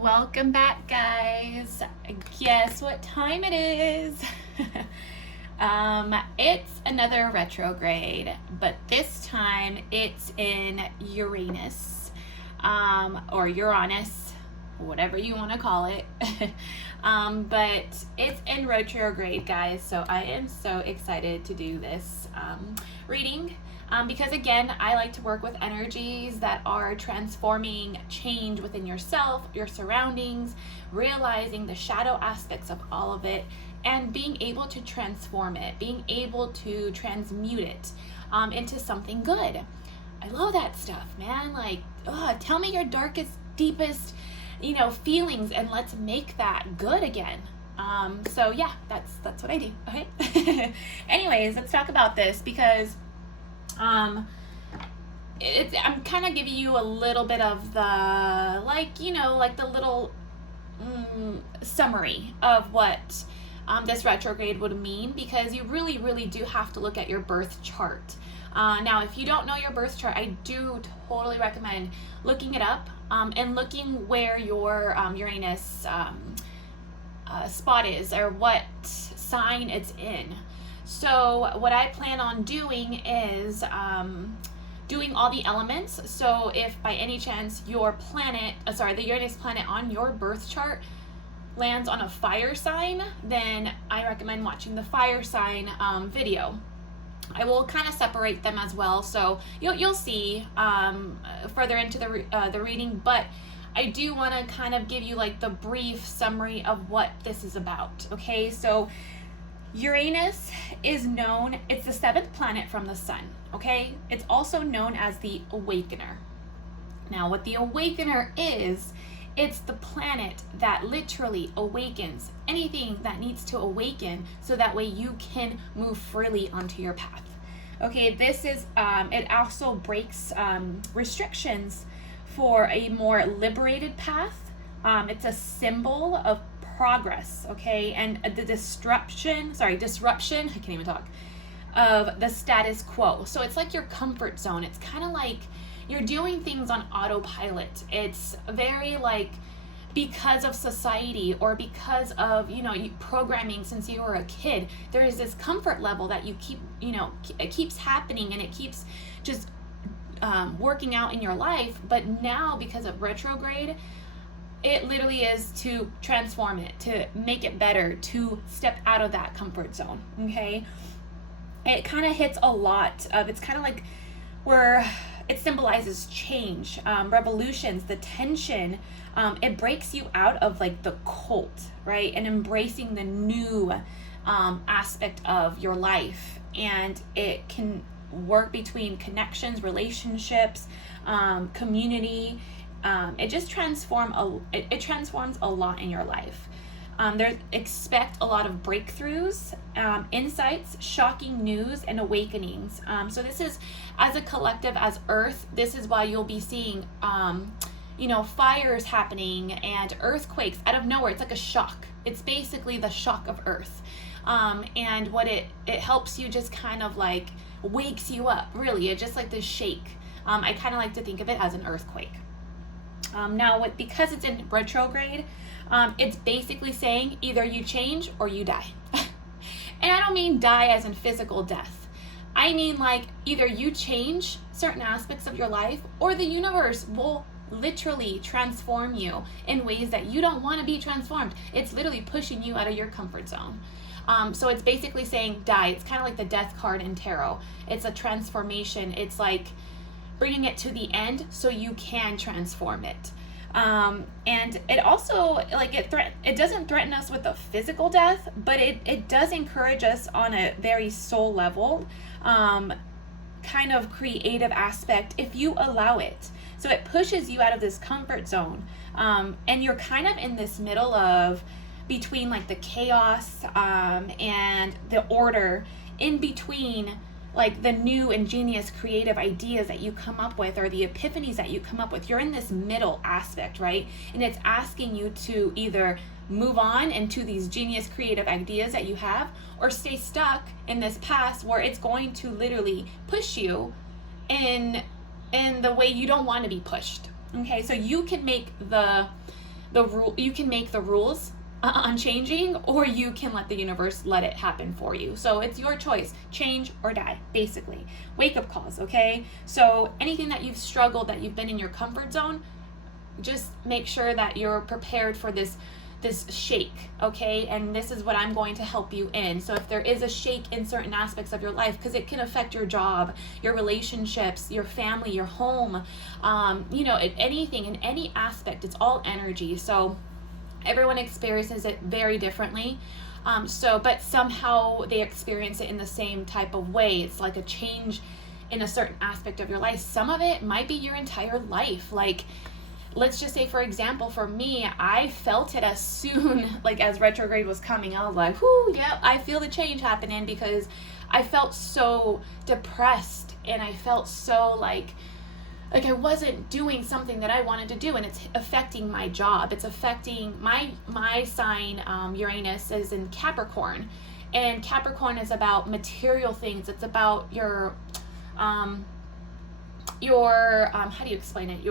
Welcome back, guys. Guess what time it is? It's another retrograde, but this time it's in Uranus, or Uranus, whatever you want to call it. But it's in retrograde, guys, so I am so excited to do this reading. Because again, I like to work with energies that are transforming change within yourself, your surroundings, realizing the shadow aspects of all of it, and being able to transform it, being able to transmute it into something good. I love that stuff, man. Like, tell me your darkest, deepest, feelings, and let's make that good again. So yeah, that's what I do. Okay. Anyways, let's talk about this because I'm kind of giving you a little bit of the the little summary of what this retrograde would mean, because you really do have to look at your birth chart. Now, if you don't know your birth chart, I do totally recommend looking it up and looking where your Uranus spot is, or what sign it's in. So what I plan on doing is doing all the elements. So if by any chance your planet, the Uranus planet on your birth chart lands on a fire sign, then I recommend watching the fire sign video. I will kind of separate them as well, so you'll see further into the reading, but I do want to kind of give you like the brief summary of what this is about. Okay, so Uranus is known, it's the seventh planet from the sun, okay? It's also known as the Awakener. Now, what the Awakener is, it's the planet that literally awakens anything that needs to awaken, so that way you can move freely onto your path. Okay, this is, it also breaks restrictions for a more liberated path. It's a symbol of progress, okay, and the disruption, I can't even talk, of the status quo. So it's like your comfort zone. It's kind of like you're doing things on autopilot. It's very like, because of society or because of programming since you were a kid, there is this comfort level that you keep, it keeps happening and it keeps just working out in your life. But now, because of retrograde, it literally is to transform it, to make it better, to step out of that comfort zone, okay? It kind of hits a lot of, it's kind of like where it symbolizes change, revolutions, the tension. It breaks you out of like the cult, right? And embracing the new aspect of your life. And it can work between connections, relationships, community. It just transforms a lot in your life. Expect a lot of breakthroughs, insights, shocking news, and awakenings. So this is, as a collective, as Earth, this is why you'll be seeing, fires happening and earthquakes out of nowhere. It's like a shock. It's basically the shock of Earth. And what it helps you, just kind of like wakes you up, really. It's just like this shake. I kind of like to think of it as an earthquake. Now, because it's in retrograde, it's basically saying either you change or you die. And I don't mean die as in physical death. I mean like either you change certain aspects of your life, or the universe will literally transform you in ways that you don't want to be transformed. It's literally pushing you out of your comfort zone. So it's basically saying die. It's kind of like the death card in tarot. It's a transformation. It's like bringing it to the end so you can transform it. And it also, like, it doesn't threaten us with a physical death, but it does encourage us on a very soul level, kind of creative aspect, if you allow it. So it pushes you out of this comfort zone, and you're kind of in this middle of between like the chaos and the order, in between like the new ingenious creative ideas that you come up with, or the epiphanies that you come up with. You're in this middle aspect, right? And it's asking you to either move on into these genius creative ideas that you have, or stay stuck in this past where it's going to literally push you in the way you don't want to be pushed. Okay, so you can make the you can make the rules on changing, or you can let the universe let it happen for you. So it's your choice, change or die, basically. Wake up calls, okay? So anything that you've struggled, that you've been in your comfort zone, just make sure that you're prepared for this shake, okay? And this is what I'm going to help you in. So if there is a shake in certain aspects of your life, because it can affect your job, your relationships, your family, your home, anything in any aspect, it's all energy. So everyone experiences it very differently. But somehow they experience it in the same type of way. It's like a change in a certain aspect of your life. Some of it might be your entire life. Like, let's just say, for example, for me, I felt it as soon, like as retrograde was coming, I was like, whoo, yeah, I feel the change happening, because I felt so depressed, and I felt so like I wasn't doing something that I wanted to do, and it's affecting my job. It's affecting my sign. Uranus is in Capricorn, and Capricorn is about material things. It's about your how do you explain it?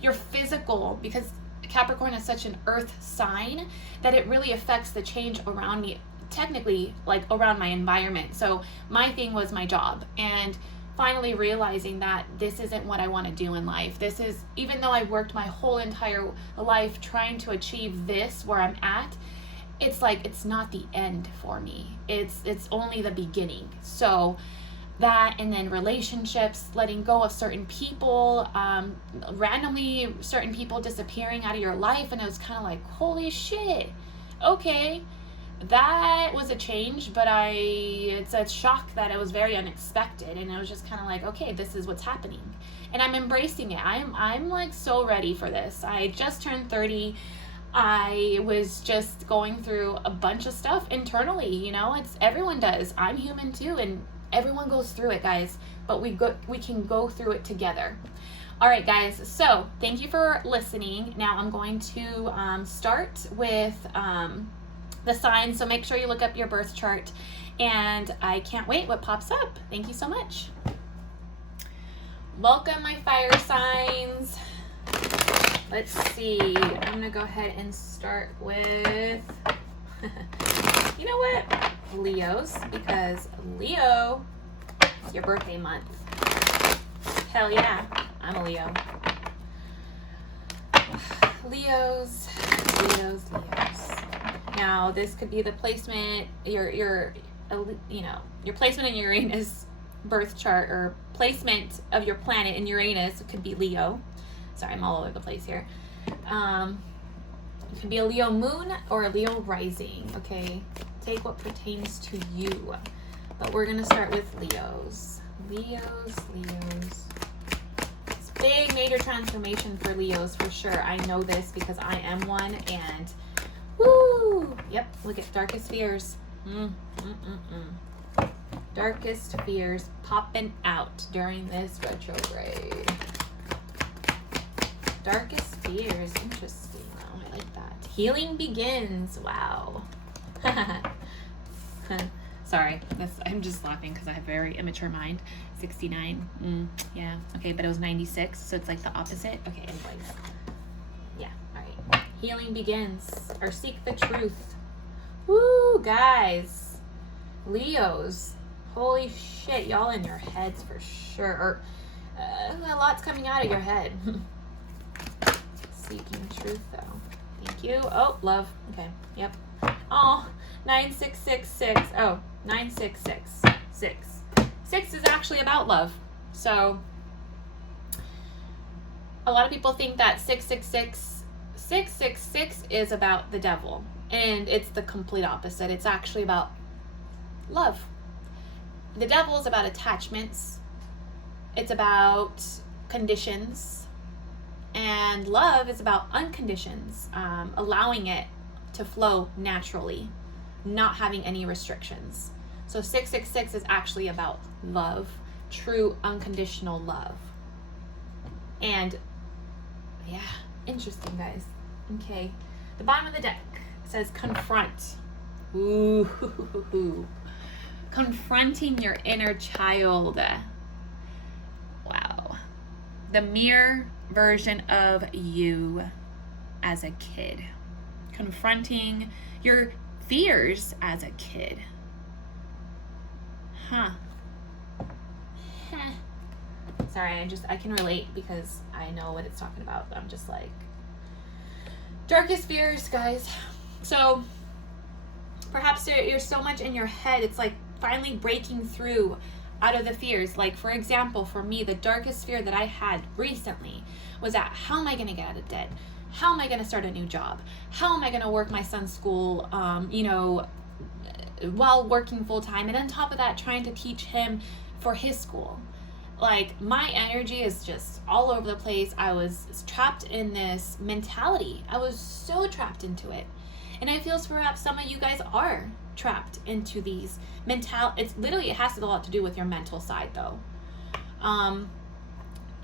Your physical, because Capricorn is such an earth sign that it really affects the change around me, technically, like around my environment. So my thing was my job, and finally realizing that this isn't what I want to do in life. This is, even though I worked my whole entire life trying to achieve this where I'm at, it's like, it's not the end for me. It's only the beginning. So that, and then relationships, letting go of certain people, randomly certain people disappearing out of your life, and it was kind of like, holy shit, okay, that was a change, but it's a shock that it was very unexpected, and it was just kind of like, okay, this is what's happening, and I'm embracing it. I'm like so ready for this. I just turned 30. I was just going through a bunch of stuff internally, everyone does. I'm human too, and everyone goes through it, guys, but we can go through it together. All right, guys, so thank you for listening. Now I'm going to start with the signs, so make sure you look up your birth chart, and I can't wait what pops up. Thank you so much. Welcome, my fire signs. Let's see, I'm gonna go ahead and start with you know what, Leos, because Leo is your birthday month. Hell yeah, I'm a Leo. Leos. Now, this could be the placement, your placement in Uranus birth chart, or placement of your planet in Uranus. It could be Leo. Sorry, I'm all over the place here. It could be a Leo moon or a Leo rising. Okay, take what pertains to you. But we're gonna start with Leos. Leos. It's big, major transformation for Leos for sure. I know this because I am one, and woo! Yep, look at darkest fears. Darkest fears popping out during this retrograde. Darkest fears, interesting. Oh, I like that. Healing begins. Wow. Sorry, I'm just laughing because I have a very immature mind. 69. Yeah. Okay, but it was 96, so it's like the opposite. Okay, anyways. Yeah. All right. Healing begins, or seek the truth. Woo, guys. Leos. Holy shit, y'all in your heads for sure. Or a lot's coming out of your head. Seeking truth, though. Thank you. Oh, love. Okay. Yep. Oh, 9666. Oh, 9666. 6 is actually about love. So, a lot of people think that 666 is about the devil. And it's the complete opposite. It's actually about love. The devil is about attachments. It's about conditions. And love is about unconditions, allowing it to flow naturally, not having any restrictions. So 666 is actually about love, true unconditional love. And yeah, interesting, guys. Okay, the bottom of the deck says confront. Ooh, confronting your inner child. Wow, the mirror version of you. as a kid, confronting your fears as a kid. Sorry, I can relate because I know what it's talking about. I'm just like, darkest fears, guys. So perhaps you're so much in your head, it's like finally breaking through out of the fears. Like, for example, for me, the darkest fear that I had recently was that, how am I going to get out of debt? How am I going to start a new job? How am I going to work my son's school, while working full time? And on top of that, trying to teach him for his school. Like, my energy is just all over the place. I was trapped in this mentality. I was so trapped into it. And I feel perhaps some of you guys are trapped into these it has a lot to do with your mental side, though.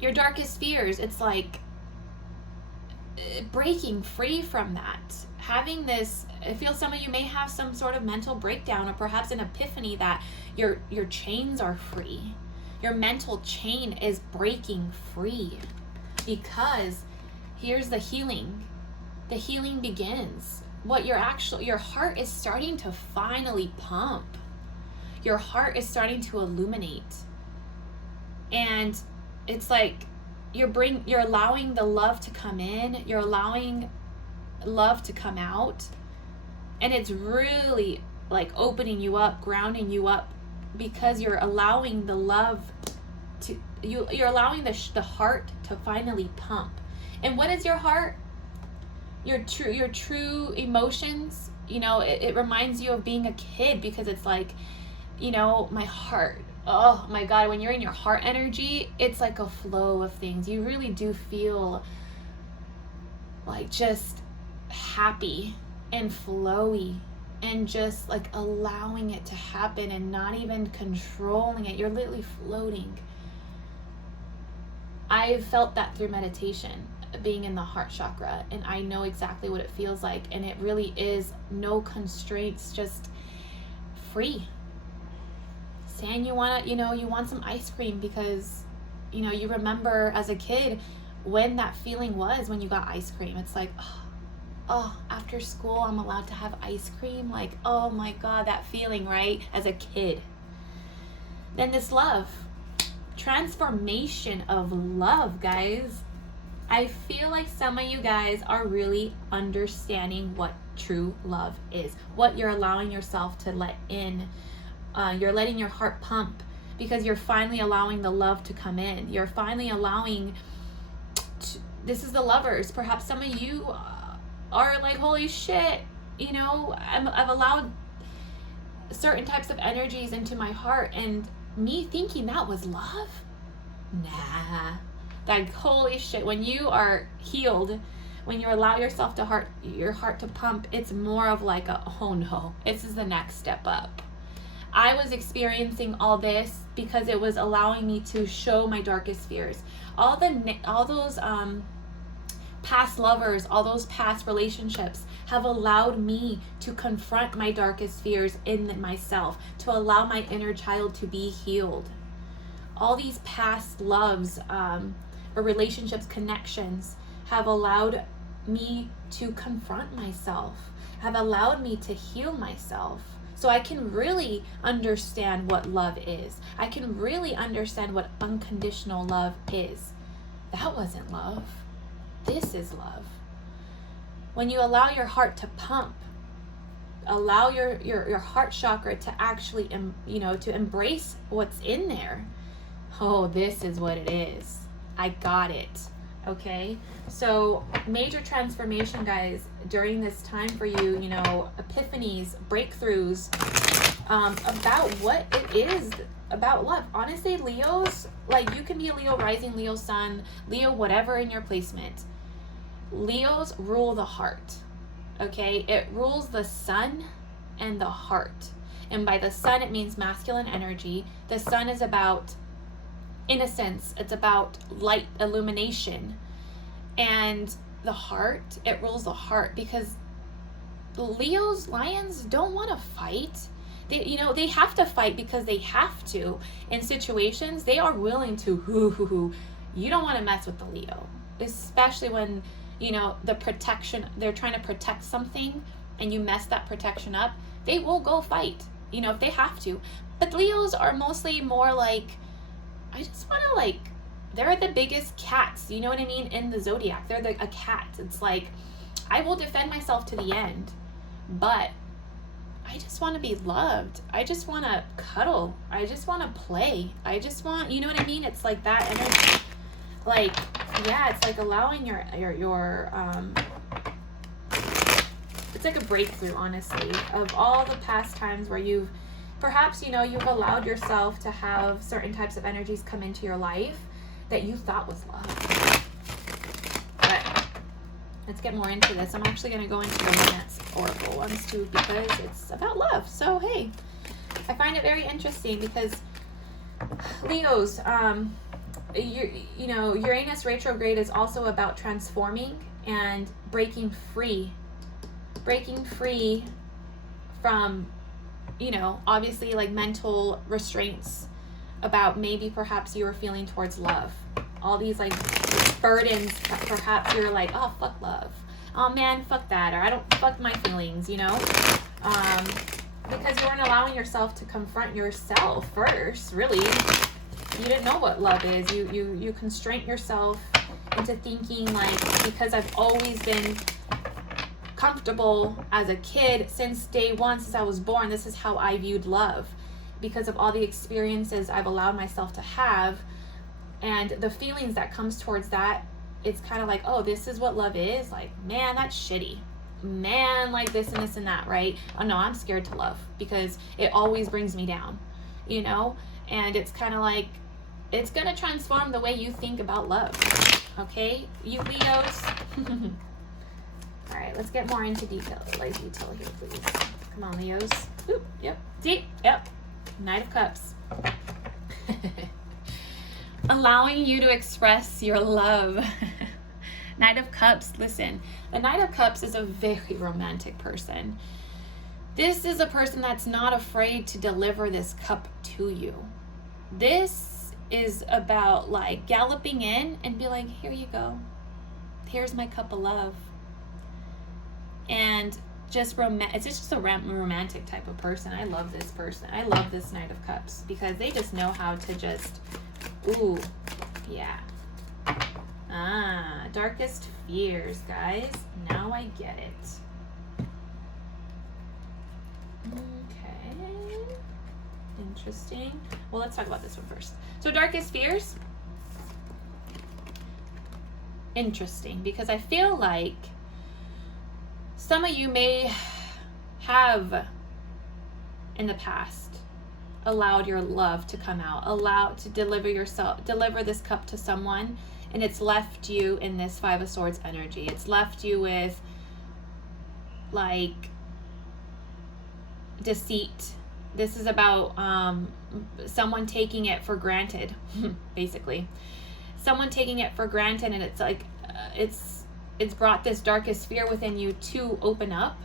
Your darkest fears, it's like breaking free from that. Having this, I feel some of you may have some sort of mental breakdown, or perhaps an epiphany that your chains are free. Your mental chain is breaking free, because here's the healing. The healing begins. Your heart is starting to finally pump. Your heart is starting to illuminate. And it's like you're allowing the love to come in, you're allowing love to come out, and it's really like opening you up, grounding you up, because you're allowing the love to you're allowing the heart to finally pump. And what is your heart? Your true emotions. It reminds you of being a kid, because it's like, my heart, oh my God, when you're in your heart energy, it's like a flow of things. You really do feel like just happy and flowy, and just like allowing it to happen and not even controlling it. You're literally floating. I've felt that through meditation, being in the heart chakra, and I know exactly what it feels like. And it really is no constraints, just free. Saying you want some ice cream because you remember as a kid when that feeling was when you got ice cream. It's like, oh, after school I'm allowed to have ice cream. Like, oh my God, that feeling, right? As a kid. Then this love, transformation of love, guys. I feel like some of you guys are really understanding what true love is, what you're allowing yourself to let in. You're letting your heart pump, because you're finally allowing the love to come in. You're finally allowing this is the lovers. Perhaps some of you are like, holy shit, I've allowed certain types of energies into my heart, and me thinking that was love. Nah. Like, holy shit, when you are healed, when you allow yourself your heart to pump, it's more of like oh no, this is the next step up. I was experiencing all this because it was allowing me to show my darkest fears. All those past lovers, all those past relationships have allowed me to confront my darkest fears in myself, to allow my inner child to be healed. All these past loves, or relationships, connections, have allowed me to confront myself, have allowed me to heal myself. So I can really understand what love is. I can really understand what unconditional love is. That wasn't love. This is love. When you allow your heart to pump, allow your heart chakra to actually, to embrace what's in there. Oh, this is what it is. I got it. Okay? So major transformation, guys, during this time for you, epiphanies, breakthroughs, about what it is about love. Honestly, Leos, like, you can be a Leo rising, Leo sun, Leo whatever in your placement. Leos rule the heart. Okay? It rules the sun and the heart. And by the sun, it means masculine energy. The sun is about innocence. It's about light, illumination. And the heart, it rules the heart, because Leos, lions don't want to fight. They have to fight because they have to. In situations, they are willing to, you don't want to mess with the Leo. Especially when you know, the protection, they're trying to protect something and you mess that protection up, they will go fight, you know, if they have to. But Leos are mostly more like, I just want to like, they're the biggest cats, you know what I mean, in the zodiac. They're a cat. It's like, I will defend myself to the end, but I just want to be loved. I just want to cuddle. I just want to play. I just want, you know what I mean? It's like that energy. Like, yeah, it's like allowing your it's like a breakthrough, honestly, of all the past times where you've, perhaps, you know, you've allowed yourself to have certain types of energies come into your life that you thought was love. But let's get more into this. I'm actually going to go into the Romance Oracle ones too, because it's about love. So, hey, I find it very interesting because Leos, you know, Uranus retrograde is also about transforming and breaking free from, you know, obviously like mental restraints about maybe perhaps you were feeling towards love. All these like burdens that perhaps you're like, oh, fuck love. Oh man, fuck that. Or I don't, fuck my feelings, you know? Because you weren't allowing yourself to confront yourself first, really. You didn't know what love is. You constraint yourself into thinking like, because I've always been comfortable as a kid since day one, since I was born, this is how I viewed love. Because of all the experiences I've allowed myself to have and the feelings that comes towards that, it's kind of like, oh, this is what love is. Like, man, that's shitty. Man, like this and this and that, right? Oh no, I'm scared to love because it always brings me down, you know? And it's kind of like, it's going to transform the way you think about love. Okay? You Leos. All right, let's get more into detail here, please. Come on, Leos. Ooh, yep. See? Yep. Knight of Cups. Allowing you to express your love. Knight of Cups, listen. The Knight of Cups is a very romantic person. This is a person that's not afraid to deliver this cup to you. This is about like galloping in and be like, here you go. Here's my cup of love. And just it's just a romantic type of person. I love this person. I love this Knight of Cups because they just know how to just, ooh, yeah. Ah, darkest fears, guys. Now I get it. Okay. Interesting. Well, let's talk about this one first. So darkest fears. Interesting, because I feel like some of you may have in the past allowed your love to come out, allowed to deliver this cup to someone, and it's left you in this Five of Swords energy. It's left you with like deceit. This is about someone taking it for granted, basically. Someone taking it for granted, and it's like it's brought this darkest fear within you to open up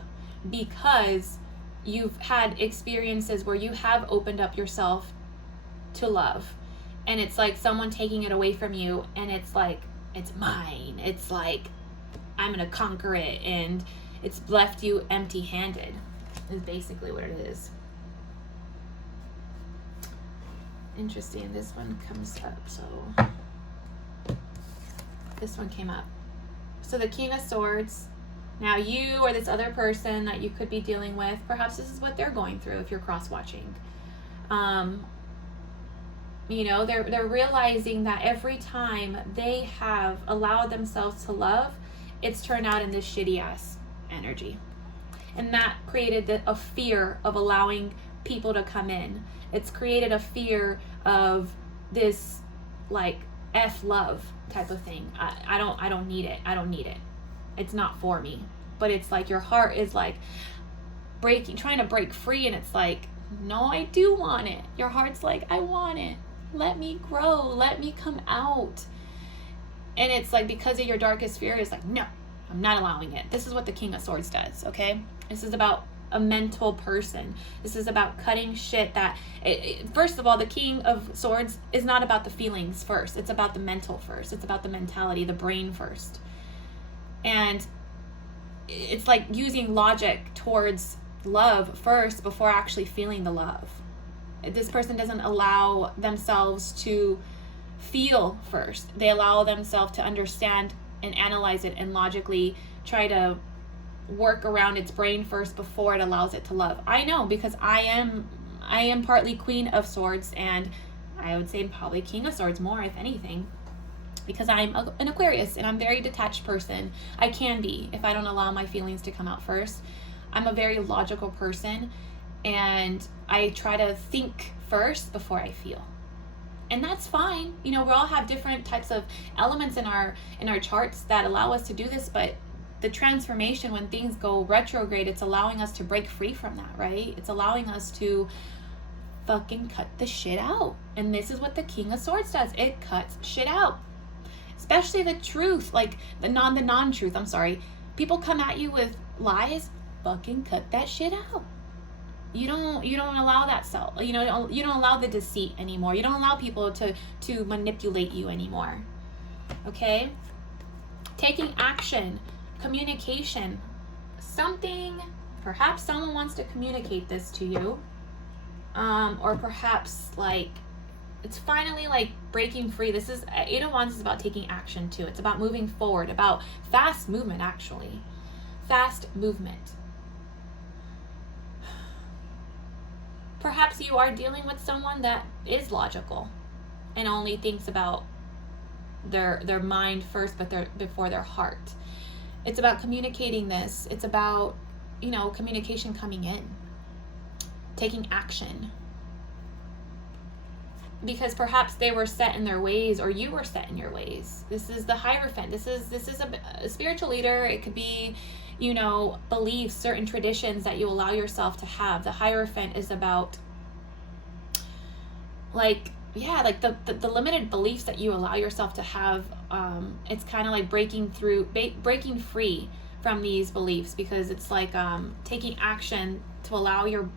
because you've had experiences where you have opened up yourself to love, and it's like someone taking it away from you, and it's like, it's mine. It's like, I'm gonna conquer it, and it's left you empty-handed is basically what it is. Interesting. This one comes up, so this one came up. So the King of Swords. Now you or this other person that you could be dealing with, perhaps this is what they're going through if you're cross-watching. You know, they're realizing that every time they have allowed themselves to love, it's turned out in this shitty-ass energy. And that created a fear of allowing people to come in. It's created a fear of this, like, F love type of thing. I don't need it. I don't need it. It's not for me. But it's like your heart is like trying to break free, and it's like, no, I do want it. Your heart's like, I want it. Let me grow. Let me come out. And it's like, because of your darkest fear, it's like, no, I'm not allowing it. This is what the King of Swords does, okay? This is about a mental person. This is about cutting shit that, first of all, the King of Swords is not about the feelings first. It's about the mental first. It's about the mentality, the brain first. And it's like using logic towards love first before actually feeling the love. This person doesn't allow themselves to feel first. They allow themselves to understand and analyze it and logically try to work around its brain first before it allows it to love. I know, because I am partly Queen of Swords, and I would say probably King of Swords more, if anything, because I'm an Aquarius and I'm a very detached person. I can be if I don't allow my feelings to come out first. I'm a very logical person, and I try to think first before I feel. And that's fine. You know, we all have different types of elements in our charts that allow us to do this, but the transformation, when things go retrograde, it's allowing us to break free from that, right? It's allowing us to fucking cut the shit out. And this is what the King of Swords does. It cuts shit out. Especially the truth, like the non-truth, I'm sorry. People come at you with lies, fucking cut that shit out. You don't allow that self. You don't allow the deceit anymore. You don't allow people to manipulate you anymore. Okay? Taking action, communication. Perhaps someone wants to communicate this to you. Or perhaps like it's finally like breaking free. This is, Eight of Wands is about taking action too. It's about moving forward, about fast movement actually. Fast movement. Perhaps you are dealing with someone that is logical and only thinks about their mind first, before their heart. It's about communicating this. It's about, communication coming in, taking action. Because perhaps they were set in their ways, or you were set in your ways. This is the Hierophant. This is a spiritual leader. It could be, beliefs, certain traditions that you allow yourself to have. The Hierophant is about the limited beliefs that you allow yourself to have. It's kind of like breaking free from these beliefs, because it's like taking action to allow your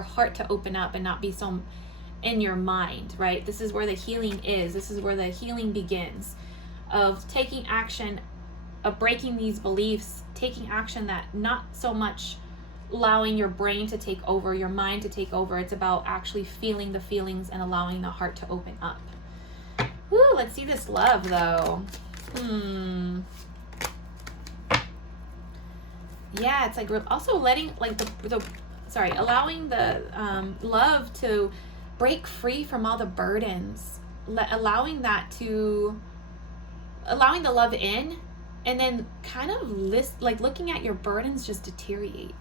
heart to open up and not be so in your mind, right? This is where the healing is. This is where the healing begins, of taking action, of breaking these beliefs, taking action, that not so much allowing your brain to take over, your mind to take over. It's about actually feeling the feelings and allowing the heart to open up. Woo, let's see this love though. Yeah, it's like also letting allowing the love to break free from all the burdens, allowing the love in, and then kind of looking at your burdens just deteriorate.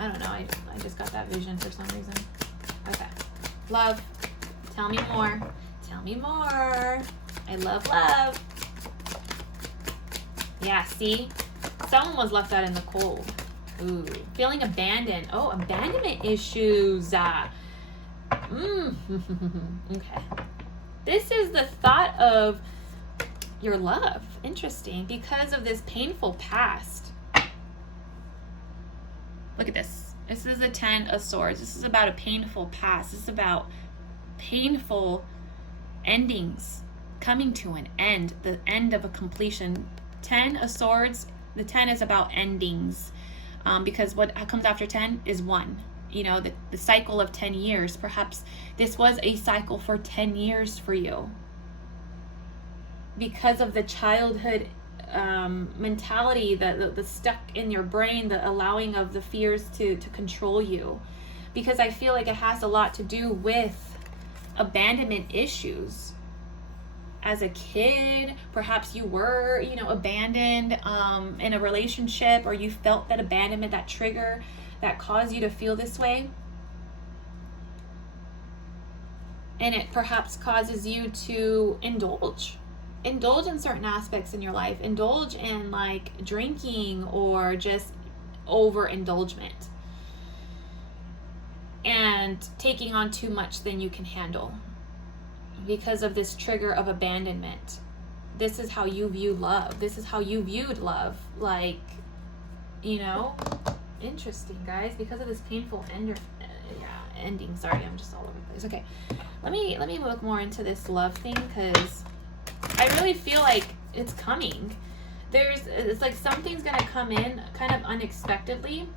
I don't know, I just got that vision for some reason. Okay, love, tell me more. I love love. Yeah, see, someone was left out in the cold. Ooh, feeling abandoned. Oh, abandonment issues. Okay. This is the thought of your love. Interesting. Because of this painful past. Look at this. This is the 10 of Swords. This is about a painful past. This is about painful endings coming to an end. The end of a completion. 10 of Swords. The 10 is about endings. Because what comes after 10 is 1. The cycle of 10 years. Perhaps this was a cycle for 10 years for you. Because of the childhood mentality, the stuck in your brain, the allowing of the fears to control you. Because I feel like it has a lot to do with abandonment issues. As a kid, perhaps you were, abandoned in a relationship, or you felt that abandonment, that trigger that caused you to feel this way. And it perhaps causes you to indulge in certain aspects in your life, indulge in like drinking or just overindulgence and taking on too much than you can handle because of this trigger of abandonment. This is how you view love. This is how you viewed love. Like, interesting, guys, because of this painful ending. Sorry, I'm just all over the place. Okay, let me look more into this love thing, because I really feel like it's coming. it's like something's gonna come in kind of unexpectedly.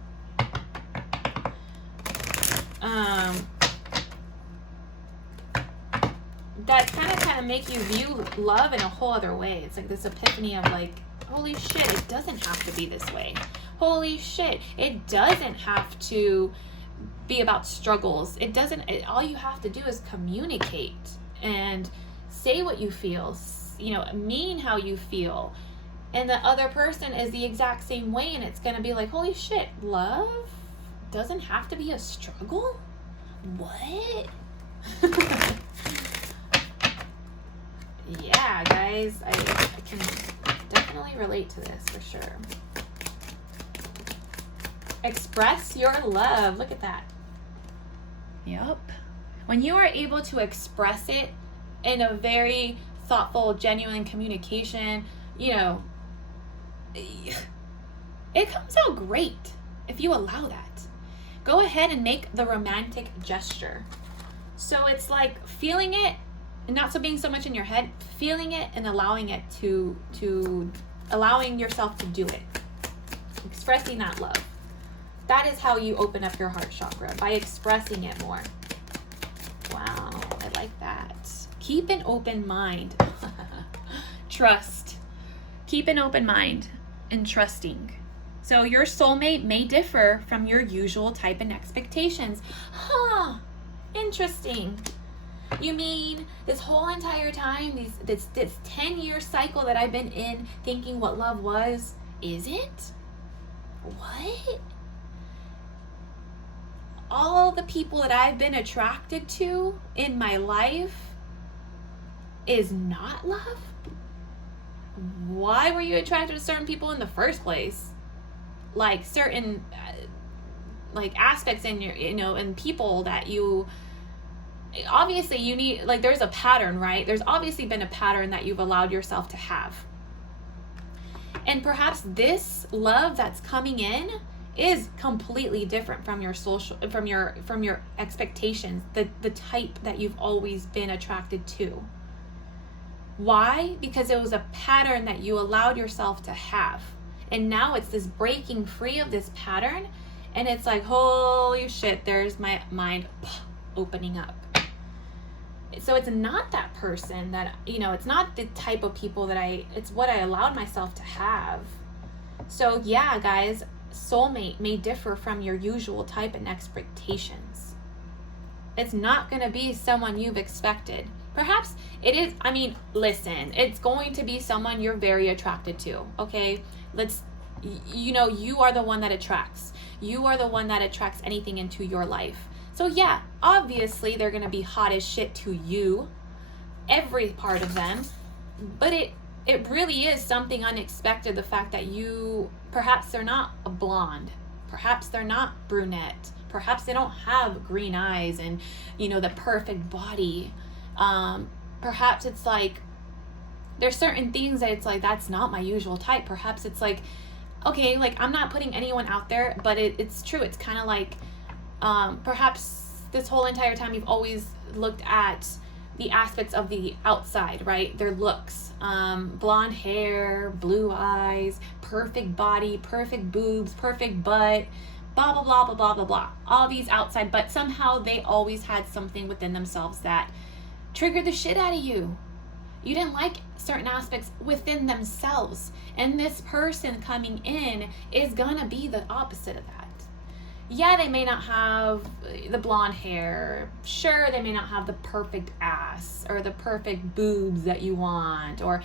That kind of make you view love in a whole other way. It's like this epiphany of like, holy shit, it doesn't have to be this way. Holy shit, it doesn't have to be about struggles. All you have to do is communicate and say what you feel, mean how you feel. And the other person is the exact same way, and it's going to be like, holy shit, love doesn't have to be a struggle? What? Yeah, guys, I can definitely relate to this for sure. Express your love. Look at that. Yep. When you are able to express it in a very thoughtful, genuine communication, it comes out great if you allow that. Go ahead and make the romantic gesture. So it's like feeling it, and not so being so much in your head, feeling it and allowing it to allowing yourself to do it. Expressing that love. That is how you open up your heart chakra, by expressing it more. Wow, I like that. Keep an open mind. Trust. Keep an open mind and trusting. So your soulmate may differ from your usual type and expectations. Huh, interesting. You mean this whole entire time, this 10-year cycle that I've been in thinking what love was, is it? What? All the people that I've been attracted to in my life is not love? Why were you attracted to certain people in the first place? Like certain like aspects in your, in people that you, obviously you need, like there's a pattern, right? There's obviously been a pattern that you've allowed yourself to have. And perhaps this love that's coming in is completely different from your from your expectations, the type that you've always been attracted to. Why? Because it was a pattern that you allowed yourself to have. And now it's this breaking free of this pattern, and it's like, holy shit, there's my mind opening up. So it's not that person that, it's not the type of people that it's what I allowed myself to have. So yeah, guys, soulmate may differ from your usual type and expectations. It's not going to be someone you've expected. Perhaps it is, listen, it's going to be someone you're very attracted to, okay? You are the one that attracts. You are the one that attracts anything into your life. So yeah, obviously they're going to be hot as shit to you, every part of them, but it really is something unexpected, the fact that perhaps they're not a blonde, perhaps they're not brunette, perhaps they don't have green eyes and, the perfect body. Perhaps it's like, there's certain things that it's like, that's not my usual type. Perhaps it's like, okay, like I'm not putting anyone out there, but it's true. It's kind of like, perhaps this whole entire time you've always looked at the aspects of the outside, right? Their looks, blonde hair, blue eyes, perfect body, perfect boobs, perfect butt, blah, blah, blah, blah, blah, blah, blah. All these outside, but somehow they always had something within themselves that triggered the shit out of you. You didn't like certain aspects within themselves. And this person coming in is gonna be the opposite of that. Yeah, they may not have the blonde hair. Sure, they may not have the perfect ass or the perfect boobs that you want. Or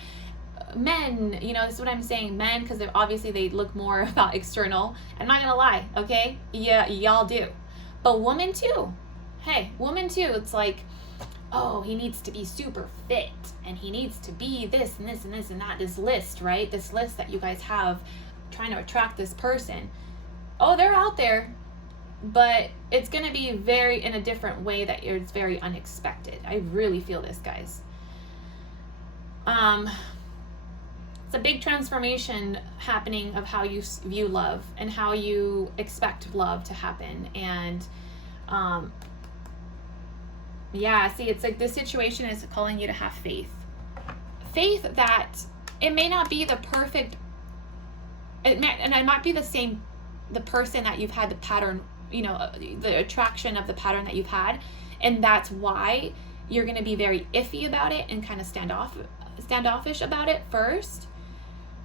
men, this is what I'm saying, men, because obviously they look more about external. I'm not gonna lie, okay? Yeah, y'all do. But women too. Hey, women too. It's like, oh, he needs to be super fit, and he needs to be this and this and this and that. This list, right? This list that you guys have trying to attract this person. Oh, they're out there, but it's going to be in a different way that it's very unexpected. I really feel this, guys. It's a big transformation happening of how you view love and how you expect love to happen. And, yeah, see, it's like this situation is calling you to have faith. Faith that it may not be the perfect and it might be the person that you've had the pattern, the attraction of the pattern that you've had, and that's why you're going to be very iffy about it and kind of standoffish about it first,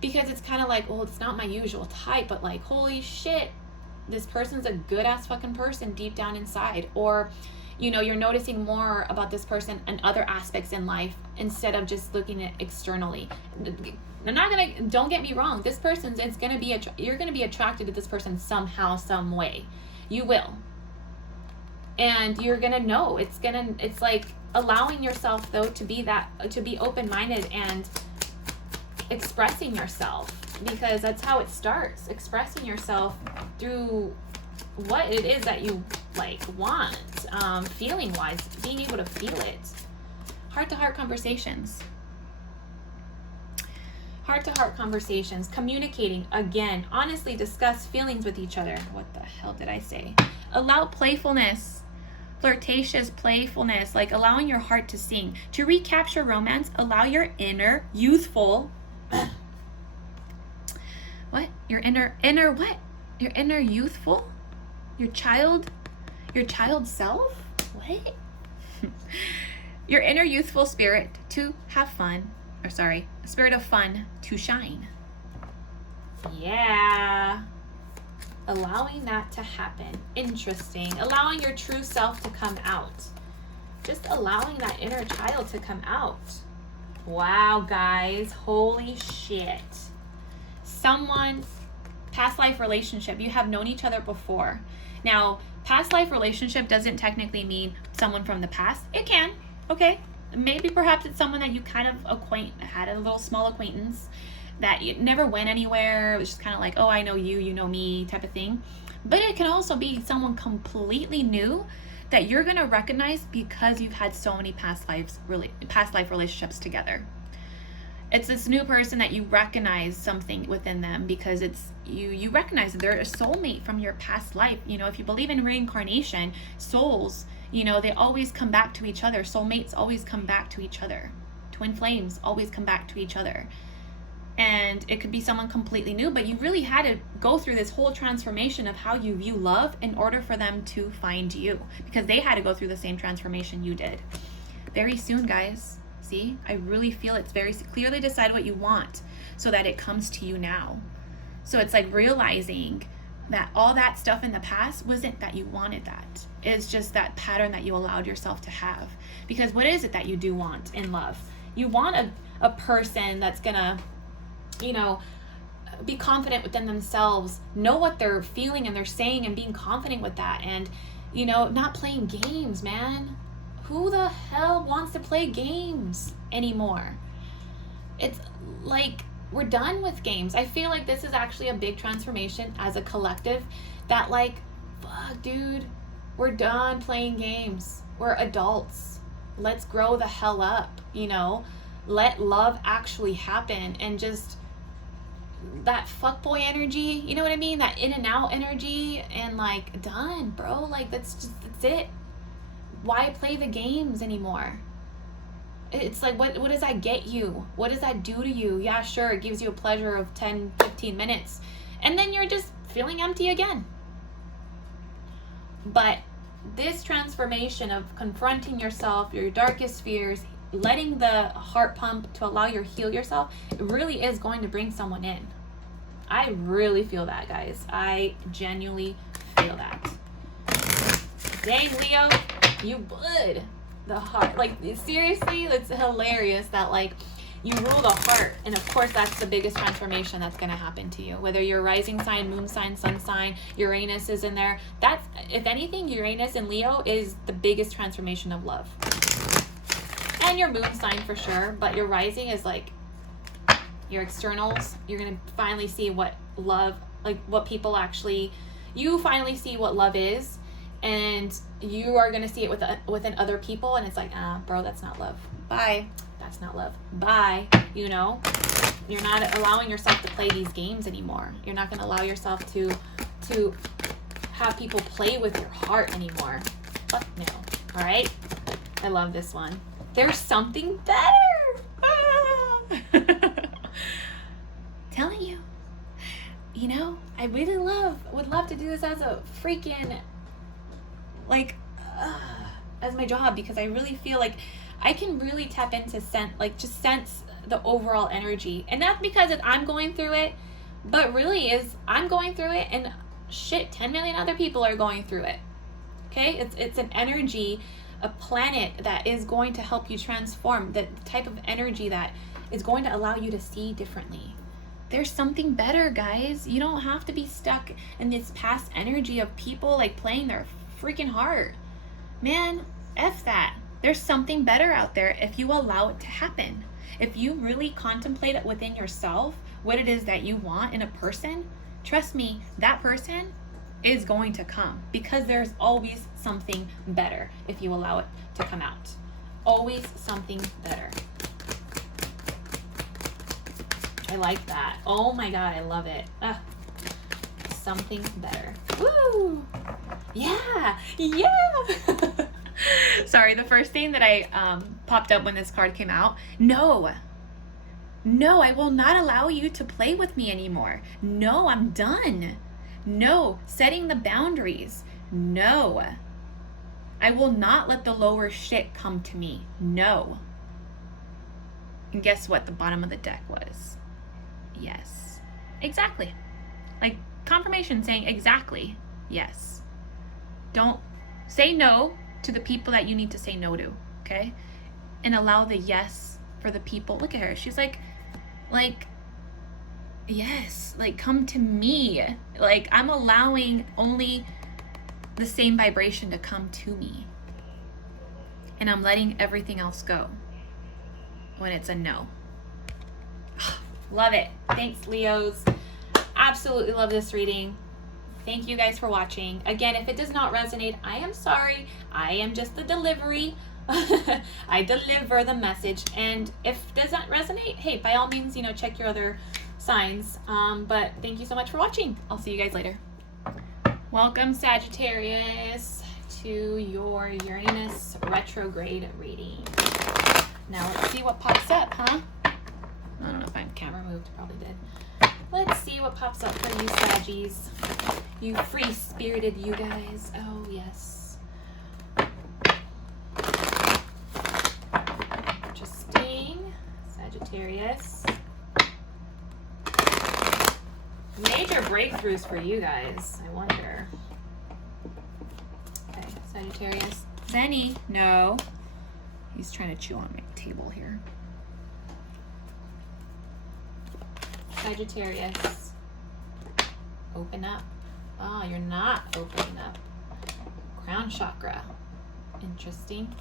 because it's kind of like, well, it's not my usual type, but like, holy shit, this person's a good ass fucking person deep down inside. Or you're noticing more about this person and other aspects in life instead of just looking at externally. Don't get me wrong, this person's, you're going to be attracted to this person somehow, some way. You will. And you're going to know. It's like allowing yourself though to be open-minded and expressing yourself, because that's how it starts. Expressing yourself through what it is that you like want, feeling wise, being able to feel it. Heart-to-heart conversations, communicating, again, honestly discuss feelings with each other. What the hell did I say? Allow playfulness, flirtatious playfulness, like allowing your heart to sing. To recapture romance, allow your inner youthful what? Your inner what? Your inner youthful? Your child self? What? Your inner youthful spirit to have fun. A spirit of fun to shine. Yeah. Allowing that to happen. Interesting. Allowing your true self to come out. Just allowing that inner child to come out. Wow, guys. Holy shit. Someone's past life relationship. You have known each other before. Now, past life relationship doesn't technically mean someone from the past. It can. Okay. Maybe perhaps it's someone that you kind of had a little small acquaintance that you never went anywhere. It was just kind of like, oh, I know you, you know me type of thing. But it can also be someone completely new that you're going to recognize because you've had so many past life relationships together. It's this new person that you recognize something within them because it's you recognize that they're a soulmate from your past life. If you believe in reincarnation, souls, they always come back to each other. Soulmates always come back to each other. Twin flames always come back to each other. And it could be someone completely new, but you really had to go through this whole transformation of how you view love in order for them to find you, because they had to go through the same transformation you did. Very soon, guys. See, I really feel it's very clearly decide what you want so that it comes to you now. So it's like realizing that all that stuff in the past wasn't that you wanted that. It's just that pattern that you allowed yourself to have. Because what is it that you do want in love? You want a person that's gonna, be confident within themselves, know what they're feeling and they're saying, and being confident with that, and not playing games, man. Who the hell wants to play games anymore? It's like we're done with games. I feel like this is actually a big transformation as a collective, that like, fuck, dude, we're done playing games. We're adults. Let's grow the hell up, let love actually happen, and just that fuckboy energy, you know what I mean? That in and out energy, and like, done, bro. Like, that's it. Why play the games anymore? It's like, what does that get you? What does that do to you? Yeah, sure, it gives you a pleasure of 10, 15 minutes, and then you're just feeling empty again. But this transformation of confronting yourself, your darkest fears, letting the heart pump to allow you to heal yourself, it really is going to bring someone in. I really feel that, guys. I genuinely feel that. Dang, Leo, you would. The heart, like, seriously, it's hilarious that like you rule the heart, and of course that's the biggest transformation that's going to happen to you, whether you're rising sign, moon sign, sun sign, Uranus is in there. That's, if anything, Uranus and Leo is the biggest transformation of love, and your moon sign for sure, but your rising is like your externals. You're going to finally see what love, like what people actually, you finally see what love is. And you are going to see it within other people, and it's like, bro, that's not love. Bye. That's not love. Bye. You're not allowing yourself to play these games anymore. You're not going to allow yourself to have people play with your heart anymore. Fuck no. All right? I love this one. There's something better. Telling you. you know, I really would love to do this as a freaking, like, as my job, because I really feel like I can really tap into sense the overall energy. And that's because I'm going through it, but really is I'm going through it, and shit, 10 million other people are going through it. Okay? It's an energy, a planet that is going to help you transform, the type of energy that is going to allow you to see differently. There's something better, guys. You don't have to be stuck in this past energy of people like playing their freaking heart. Man, F that. There's something better out there if you allow it to happen. If you really contemplate it within yourself, what it is that you want in a person, trust me, that person is going to come, because there's always something better if you allow it to come out. Always something better. I like that. Oh my God, I love it. Something better. Woo! Yeah! Yeah! Sorry, the first thing that I popped up when this card came out. No, I will not allow you to play with me anymore. No, I'm done. No, setting the boundaries. No. I will not let the lower shit come to me. No. And guess what the bottom of the deck was? Yes. Exactly. Like confirmation saying exactly yes. Don't say no to the people that you need to say no to, okay? And allow the yes for the people. Look at her. She's like, yes, like come to me. Like I'm allowing only the same vibration to come to me. And I'm letting everything else go when it's a no. Love it. Thanks, Leos. Absolutely love this reading. Thank you guys for watching. Again, if it does not resonate, I am sorry. I am just the delivery. I deliver the message. And if it doesn't resonate, hey, by all means, check your other signs. But thank you so much for watching. I'll see you guys later. Welcome, Sagittarius, to your Uranus retrograde reading. Now let's see what pops up, huh? I don't know if my camera moved. Probably did. Let's see what pops up for you, Saggies. You free-spirited you guys. Oh, yes. Interesting. Sagittarius. Major breakthroughs for you guys. I wonder. Okay, Sagittarius. Benny. No. He's trying to chew on my table here. Sagittarius. Open up. Oh, you're not opening up. Crown chakra. Interesting.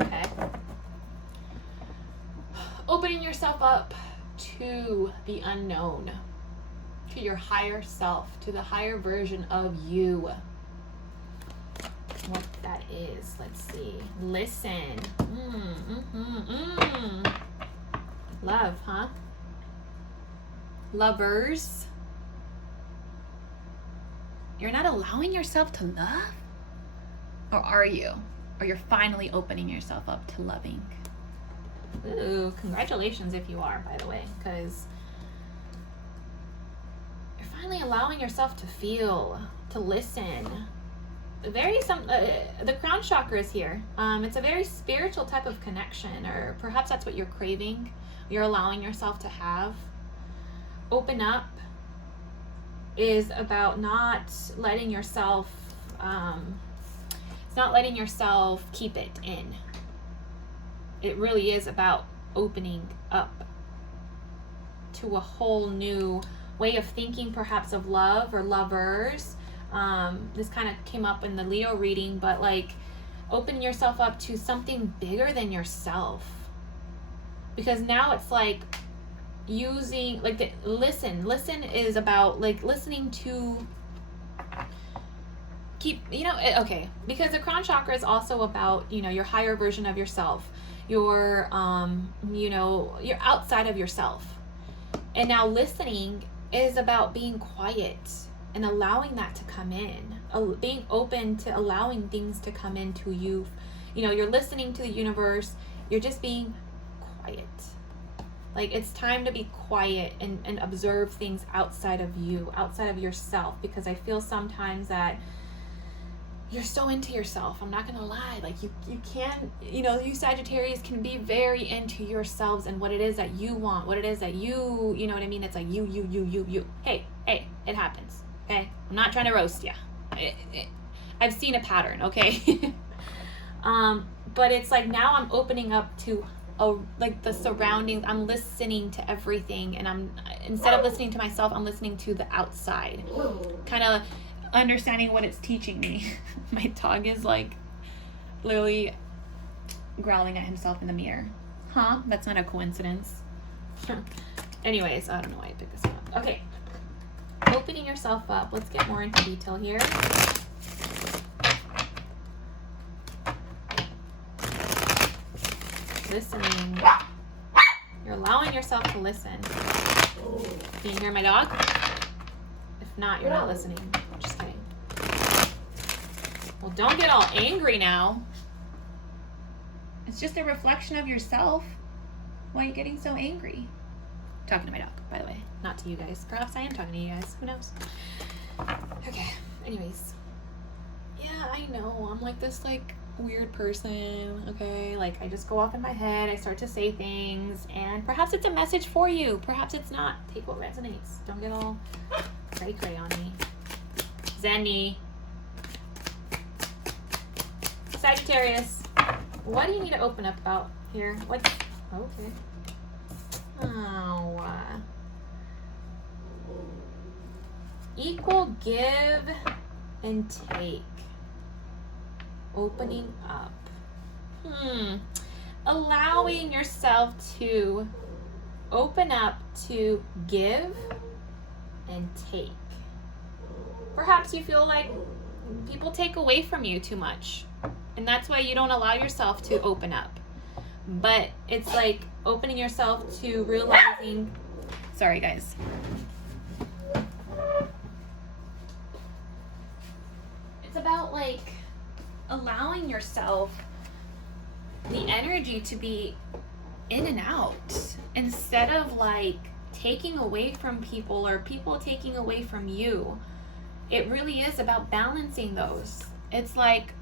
Okay. Opening yourself up to the unknown, to your higher self, to the higher version of you. What that is, let's see. Listen. Love, huh? Lovers. You're not allowing yourself to love? Or are you? Or you're finally opening yourself up to loving? Ooh, congratulations if you are, by the way, because you're finally allowing yourself to feel, to listen. The crown chakra is here. It's a very spiritual type of connection, or perhaps that's what you're craving. You're allowing yourself to have. Open up is about not letting yourself, it's not letting yourself keep it in. It really is about opening up to a whole new way of thinking, perhaps of love or lovers. This kind of came up in the Leo reading, but like opening yourself up to something bigger than yourself. Because now it's like using, like, listen is about like listening to okay, because the crown chakra is also about, your higher version of yourself, your you're outside of yourself. And now listening is about being quiet and allowing that to come in, being open to allowing things to come into you. You're listening to the universe, you're just being quiet. Like, it's time to be quiet and observe things outside of you, outside of yourself, because I feel sometimes that you're so into yourself. I'm not gonna lie. Like, you can, you Sagittarius can be very into yourselves and what it is that you want, what it is that you know what I mean? It's like you. Hey, it happens, okay? I'm not trying to roast you. I've seen a pattern, okay? But it's like now I'm opening up to like the surroundings. I'm listening to everything, and instead of listening to myself, I'm listening to the outside, kind of understanding what it's teaching me. My dog is like literally growling at himself in the mirror. Huh? That's not a coincidence. Anyways, I don't know why I picked this up. Okay, opening yourself up. Let's get more into detail here. Listening. You're allowing yourself to listen. Can you hear my dog? If not, you're not listening. Just kidding. Well, don't get all angry now. It's just a reflection of yourself. Why are you getting so angry? I'm talking to my dog, by the way. Not to you guys. Perhaps I am talking to you guys. Who knows? Okay. Anyways. Yeah, I know. I'm like this, like, weird person, okay? Like, I just go off in my head, I start to say things, and perhaps it's a message for you, perhaps it's not. Take what resonates. Don't get all cray on me. Zenny. Sagittarius, what do you need to open up about here? What? Okay. Oh. Equal give and take. Opening up. Allowing yourself to open up to give and take. Perhaps you feel like people take away from you too much, and that's why you don't allow yourself to open up. But it's like opening yourself to realizing, sorry guys. It's about like allowing yourself the energy to be in and out instead of like taking away from people or people taking away from you. It really is about balancing those. It's like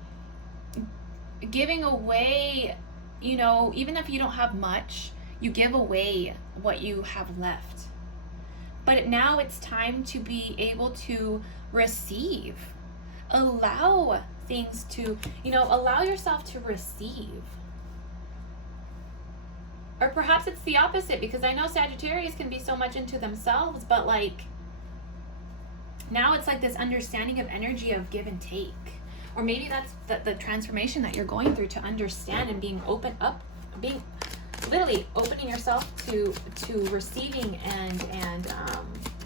giving away, even if you don't have much, you give away what you have left. But now it's time to be able to receive. Allow things to, allow yourself to receive. Or perhaps it's the opposite, because I know Sagittarius can be so much into themselves, but like now it's like this understanding of energy of give and take. Or maybe that's the transformation that you're going through, to understand and being open up, being literally opening yourself to receiving and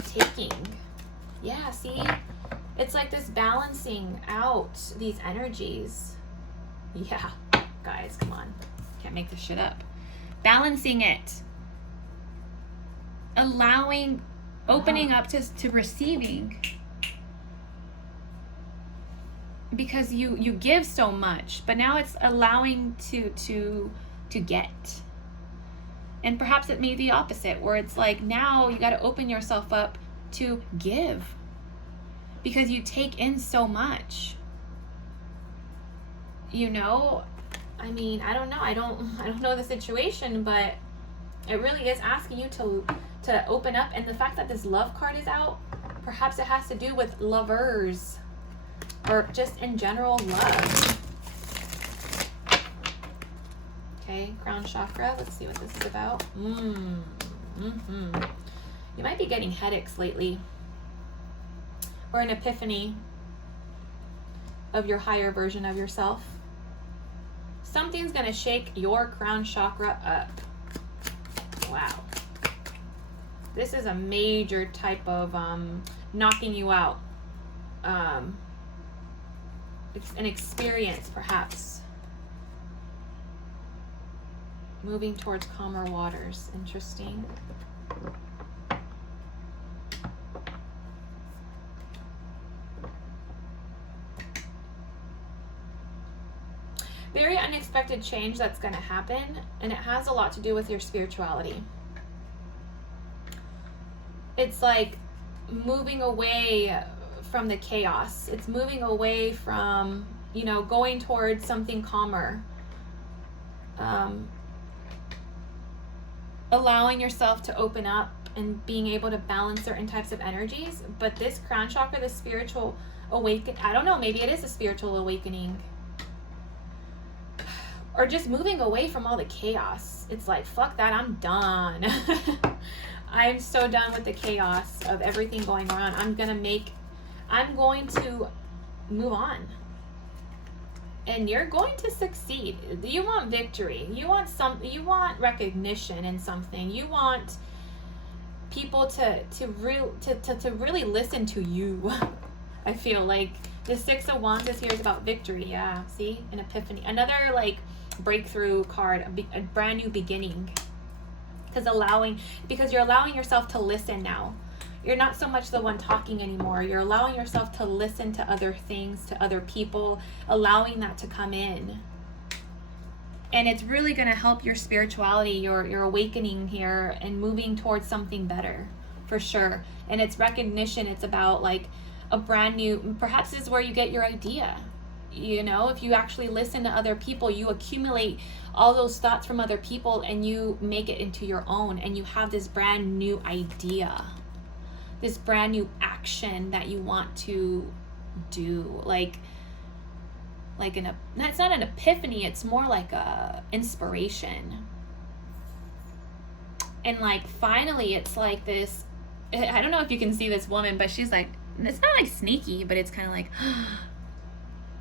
taking. Yeah, see? It's like this balancing out these energies. Yeah, guys, come on. Can't make this shit up. Balancing it. Allowing, opening up to receiving. Because you give so much, but now it's allowing to get. And perhaps it may be the opposite, where it's like now you got to open yourself up to give. Because you take in so much. I mean, I don't know. I don't know the situation, but it really is asking you to open up. And the fact that this love card is out, perhaps it has to do with lovers or just in general love. Okay, crown chakra. Let's see what this is about. You might be getting headaches lately, or an epiphany of your higher version of yourself. Something's gonna shake your crown chakra up. Wow. This is a major type of knocking you out. It's an experience, perhaps. Moving towards calmer waters. Interesting. Very unexpected change that's going to happen, and it has a lot to do with your spirituality. it's like moving away from the chaos. It's moving away from, you know, going towards something calmer. Allowing yourself to open up and being able to balance certain types of energies. But this crown chakra, the spiritual awakening, I don't know, maybe it is a spiritual awakening. Or just moving away from all the chaos. It's like, fuck that, I'm done. I'm so done with the chaos of everything going on. I'm going to move on. And you're going to succeed. You want victory. You want recognition in something. You want people to really listen to you. I feel like the Six of Wands is here is about victory. Yeah, see? An epiphany. Another like breakthrough card, a brand new beginning. Because you're allowing yourself to listen now. You're not so much the one talking anymore. You're allowing yourself to listen to other things, to other people, allowing that to come in. And it's really going to help your spirituality, your awakening here, and moving towards something better, for sure. And it's recognition. It's about like a brand new, perhaps this is where you get your idea. You know, if you actually listen to other people, you accumulate all those thoughts from other people and you make it into your own, and you have this brand new idea. This brand new action that you want to do, like it's not an epiphany, it's more like a inspiration. And like finally it's like this, I don't know if you can see this woman, but she's like, it's not like sneaky, but it's kind of like,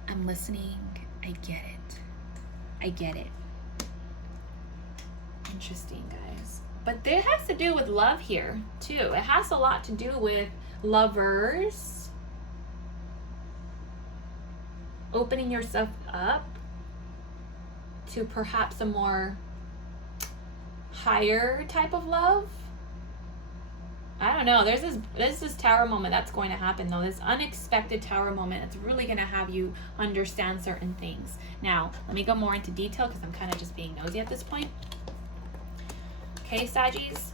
I'm listening, I get it. Interesting, guys. But it has to do with love here, too. It has a lot to do with lovers. Opening yourself up to perhaps a more higher type of love. I don't know. There's this tower moment that's going to happen, though. This unexpected tower moment that's really going to have you understand certain things. Now, let me go more into detail because I'm kind of just being nosy at this point. Okay, Saggies,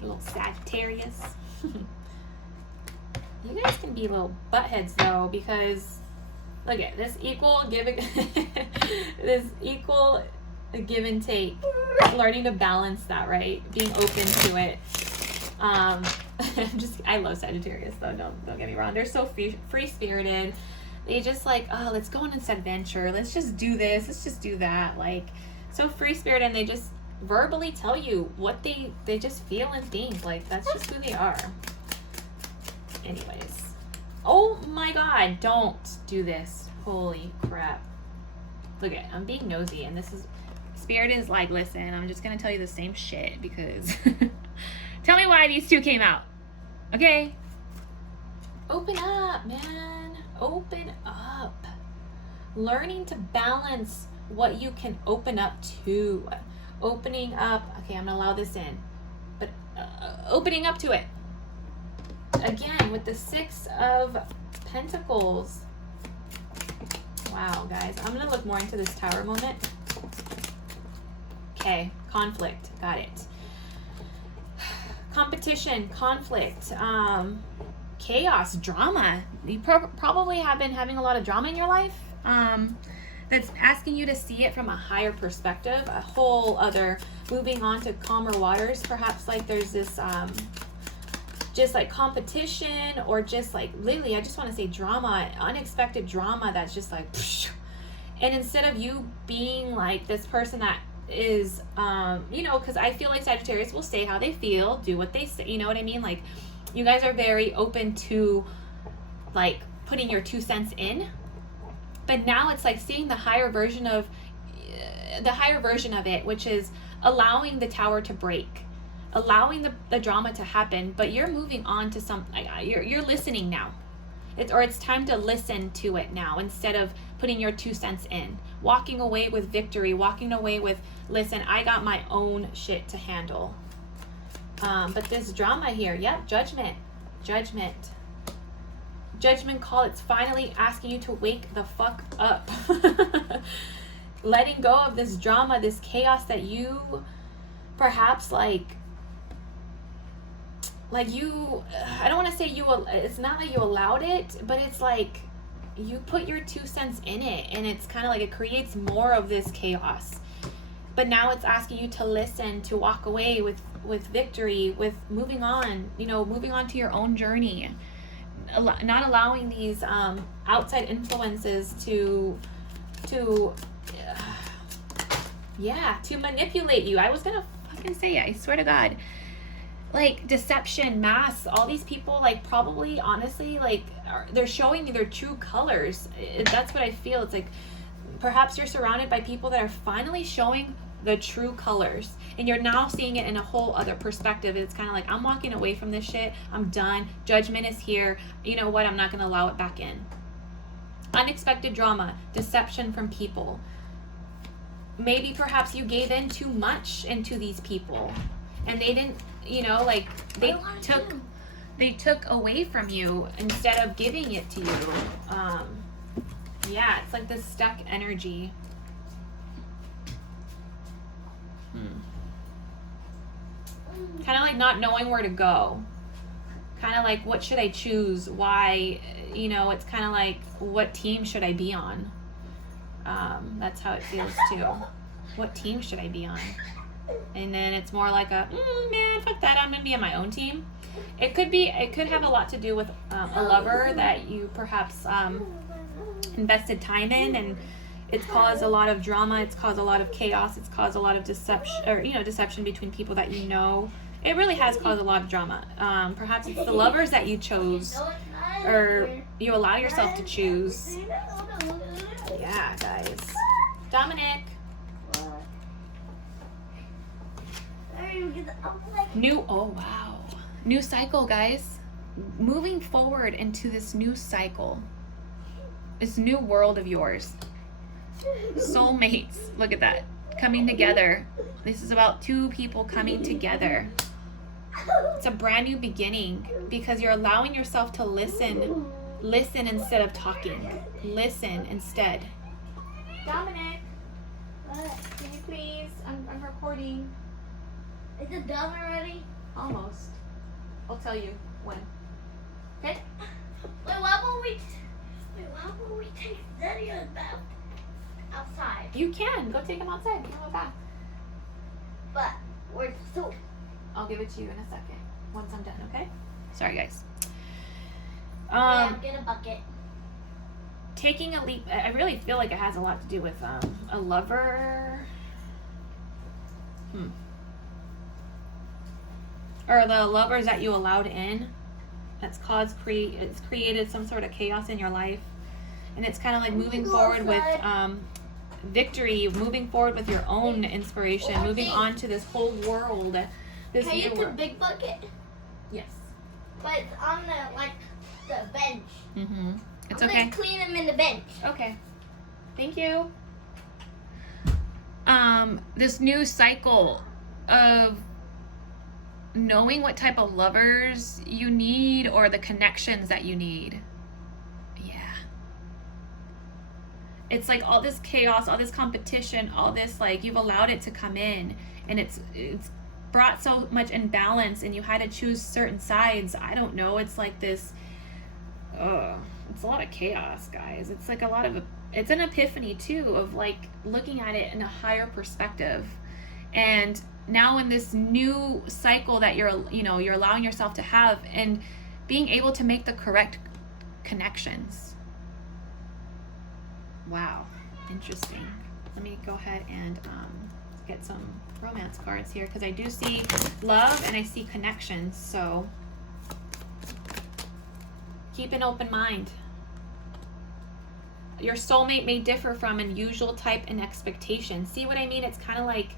little Saggatarius. You guys can be little buttheads though, because look at this equal give and take. Learning to balance that, right? Being open to it. I love Sagittarius though. Don't get me wrong. They're so free spirited. They just like, oh, let's go on this adventure. Let's just do this. Let's just do that. Like, so free spirited, and they just verbally tell you what they just feel and think. Like, that's just who they are. Anyways, oh my god, don't do this. Holy crap. Look at, I'm being nosy, and this is, Spirit is like, listen, I'm just gonna tell you the same shit because tell me why these two came out. Okay, open up, man. Open up. Learning to balance what you can open up to. Opening up, okay, I'm gonna allow this in, but opening up to it. Again, with the Six of Pentacles. Wow, guys, I'm gonna look more into this tower moment. Okay, conflict, got it. Competition, conflict, chaos, drama. You probably have been having a lot of drama in your life. That's asking you to see it from a higher perspective, a whole other, moving on to calmer waters. Perhaps like there's this just like competition, or just like literally, I just want to say drama, unexpected drama that's just like psh. And instead of you being like this person that is you know, because I feel like Sagittarius will say how they feel, do what they say, you know what I mean? Like, you guys are very open to like putting your 2 cents in. But now it's like seeing the higher version of it, which is allowing the tower to break, allowing the drama to happen, but you're moving on to something. You're listening now. It's time to listen to it now, instead of putting your 2 cents in. Walking away with victory, walking away with, listen, I got my own shit to handle. But this drama here, yeah, judgment. Judgment call. It's finally asking you to wake the fuck up. Letting go of this drama, this chaos that you perhaps like like I don't want to say it's not like you allowed it, but it's like you put your 2 cents in it, and it's kind of like it creates more of this chaos. But now it's asking you to listen, to walk away with victory, with moving on, moving on to your own journey, not allowing these outside influences to manipulate you. I was gonna fucking say it, I swear to God. Like deception, masks, all these people, like probably honestly, like they're showing you their true colors. That's what I feel. It's like perhaps you're surrounded by people that are finally showing the true colors, and you're now seeing it in a whole other perspective. It's kind of like, I'm walking away from this shit. I'm done. Judgment is here. You know what? I'm not going to allow it back in. Unexpected drama, deception from people. Maybe perhaps you gave in too much into these people, and they didn't, like they took away from you instead of giving it to you. It's like this stuck energy. Kind of like not knowing where to go. Kind of like, what should I choose? Why? It's kind of like, what team should I be on? That's how it feels too. What team should I be on? And then it's more like man, fuck that, I'm gonna be on my own team. It could have a lot to do with a lover that you perhaps invested time in, and it's caused a lot of drama, it's caused a lot of chaos, it's caused a lot of deception between people that you know. It really has caused a lot of drama. Perhaps it's the lovers that you chose, or you allow yourself to choose. Yeah, guys. Dominic. New cycle, guys. Moving forward into this new cycle. This new world of yours. Soulmates. Look at that. Coming together. This is about 2 people coming together. It's a brand new beginning because you're allowing yourself to listen. Listen instead of talking. Listen instead. Dominic. Can you please? I'm recording. Is it done already? Almost. I'll tell you when. Okay? Wait, why won't we take Zeddy's bath outside? You can. Go take him outside. Give him a bath. But where's the soap? I'll give it to you in a second. Once I'm done, okay? Sorry, guys. Get a bucket. Taking a leap. I really feel like it has a lot to do with a lover. Or the lovers that you allowed in. That's it's created some sort of chaos in your life. And it's kind of like moving forward with victory, moving forward with your own inspiration, moving on to this whole world. Can you use a big bucket? Yes. But it's on the bench. Mm-hmm. It's I'm okay. gonna clean them in the bench. Okay. Thank you. This new cycle of knowing what type of lovers you need or the connections that you need. Yeah. It's like all this chaos, all this competition, all this, like, you've allowed it to come in, and it's brought so much imbalance, and you had to choose certain sides. I don't know. It's like this, it's a lot of chaos, guys. It's like it's an epiphany too, of like looking at it in a higher perspective. And now in this new cycle that you're allowing yourself to have, and being able to make the correct connections. Wow, interesting. Let me go ahead and get some romance cards here, because I do see love and I see connections. So keep an open mind. Your soulmate may differ from an usual type and expectation. See what I mean? It's kind of like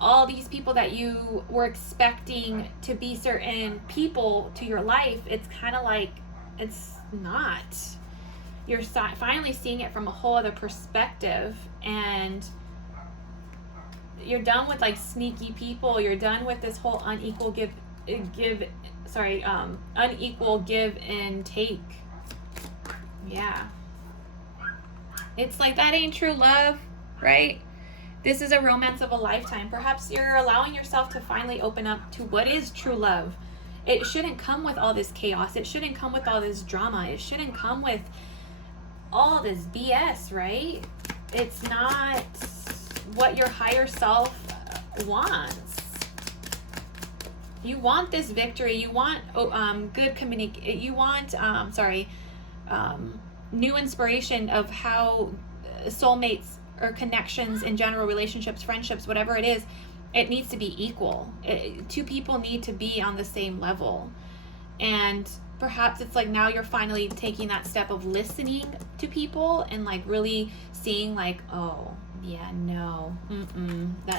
all these people that you were expecting to be certain people to your life, it's kind of like it's not. You're finally seeing it from a whole other perspective, and you're done with like sneaky people. You're done with this whole unequal unequal give and take. Yeah. It's like, that ain't true love, right? This is a romance of a lifetime. Perhaps you're allowing yourself to finally open up to what is true love. It shouldn't come with all this chaos. It shouldn't come with all this drama. It shouldn't come with all this BS, right? It's not what your higher self wants. You want this victory. You want good communication. You want, new inspiration of how soulmates or connections in general, relationships, friendships, whatever it is, it needs to be equal. Two people need to be on the same level. And perhaps it's like now you're finally taking that step of listening to people and like really seeing like, oh yeah, no,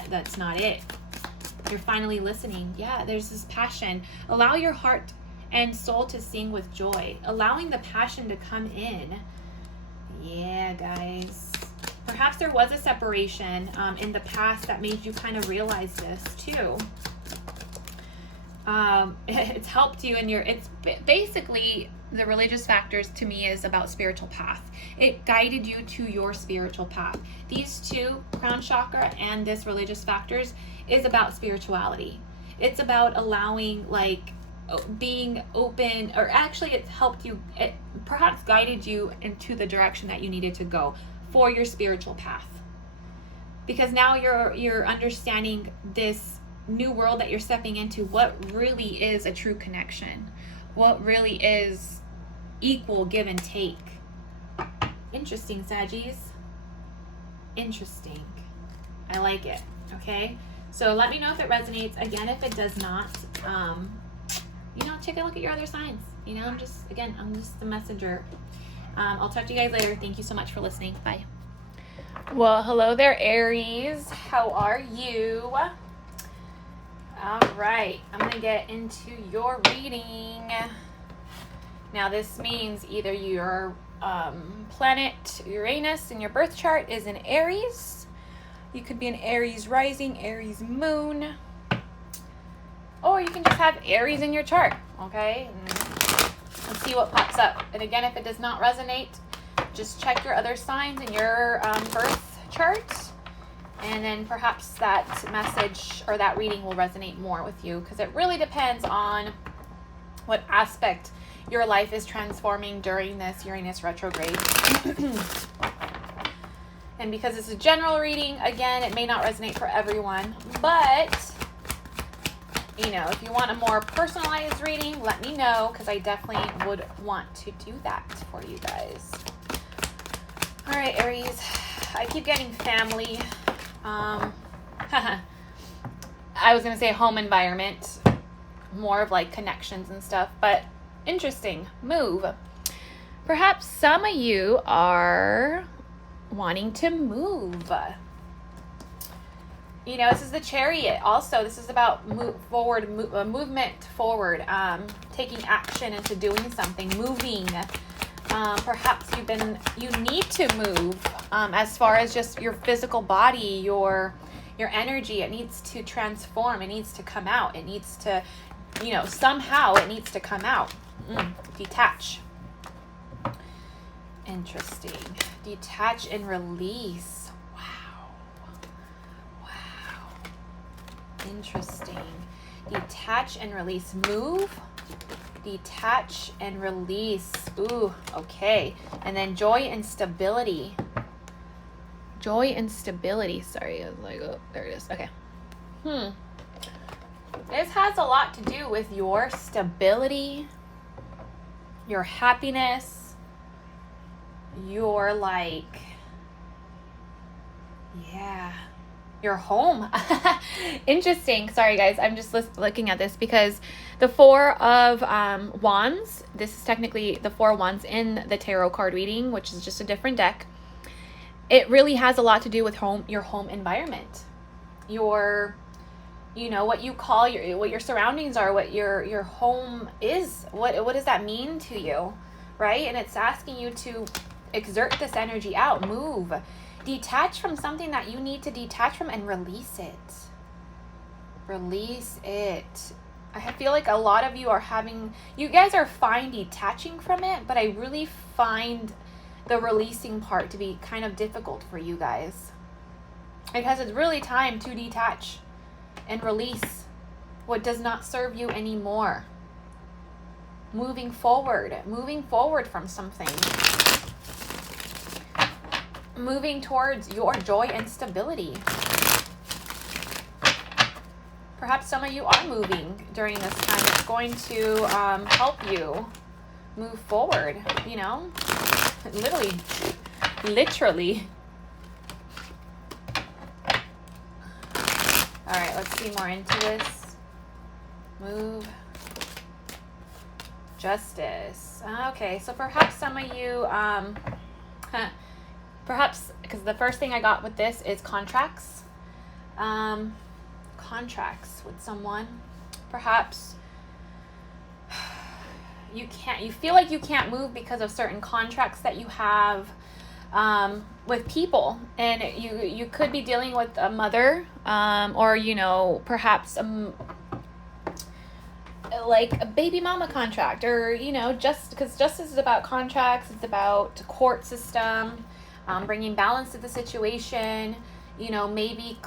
that's not it. You're finally listening. Yeah, there's this passion. Allow your heart and soul to sing with joy. Allowing the passion to come in. Yeah, guys. Perhaps there was a separation in the past that made you kind of realize this too. It's helped you in your, it's basically the religious factors to me is about spiritual path. It guided you to your spiritual path. These two, crown chakra and this religious factors, is about spirituality. It's about allowing, like, being open, or actually it's helped you, it perhaps guided you into the direction that you needed to go for your spiritual path. Because now you're understanding this new world that you're stepping into, what really is a true connection, what really is equal give and take. Interesting, Saggies. Interesting. I like it. Okay, so let me know if it resonates. Again, if it does not, take a look at your other signs. I'm just the messenger. I'll talk to you guys later. Thank you so much for listening. Bye. Well, hello there, Aries. How are you? All right, I'm going to get into your reading. Now, this means either your planet Uranus in your birth chart is in Aries. You could be an Aries rising, Aries moon. Or you can just have Aries in your chart, okay? And see what pops up. And again, if it does not resonate, just check your other signs in your birth chart. And then perhaps that message or that reading will resonate more with you, because it really depends on what aspect your life is transforming during this Uranus retrograde. And because it's a general reading, again, it may not resonate for everyone. But, if you want a more personalized reading, let me know, because I definitely would want to do that for you guys. All right, Aries. I keep getting family. I was going to say home environment, more of like connections and stuff, but interesting. Move. Perhaps some of you are wanting to move. This is the Chariot. Also, this is about movement forward, taking action into doing something, moving. Perhaps you need to move as far as just your physical body, your energy. It needs to transform. It needs to come out. It needs to, somehow it needs to come out. Detach. Interesting. Detach and release. Interesting. Detach and release. Move. Detach and release. Ooh, okay. And then joy and stability. Joy and stability. Sorry, I was like, oh, there it is. Okay. This has a lot to do with your stability, your happiness, your your home. Interesting. Sorry, guys. I'm just looking at this because the Four of Wands, this is technically the Four of Wands in the tarot card reading, which is just a different deck. It really has a lot to do with your home environment, your, what you call what your surroundings are, what your home is. What does that mean to you, right? And it's asking you to exert this energy out, move. Detach from something that you need to detach from and release it. Release it. I feel like a lot of you you guys are fine detaching from it, but I really find the releasing part to be kind of difficult for you guys. Because it's really time to detach and release what does not serve you anymore. Moving forward from something. Moving towards your joy and stability. Perhaps some of you are moving during this time. It's going to help you move forward, you know? Literally. All right, let's see more into this. Move. Justice. Okay, so perhaps some of you, perhaps, because the first thing I got with this is contracts. Contracts with someone. Perhaps you feel like you can't move because of certain contracts that you have with people, and you could be dealing with a mother, or, you know, perhaps like a baby mama contract, or, you know, just because justice is about contracts, it's about court system, bringing balance to the situation, you know, maybe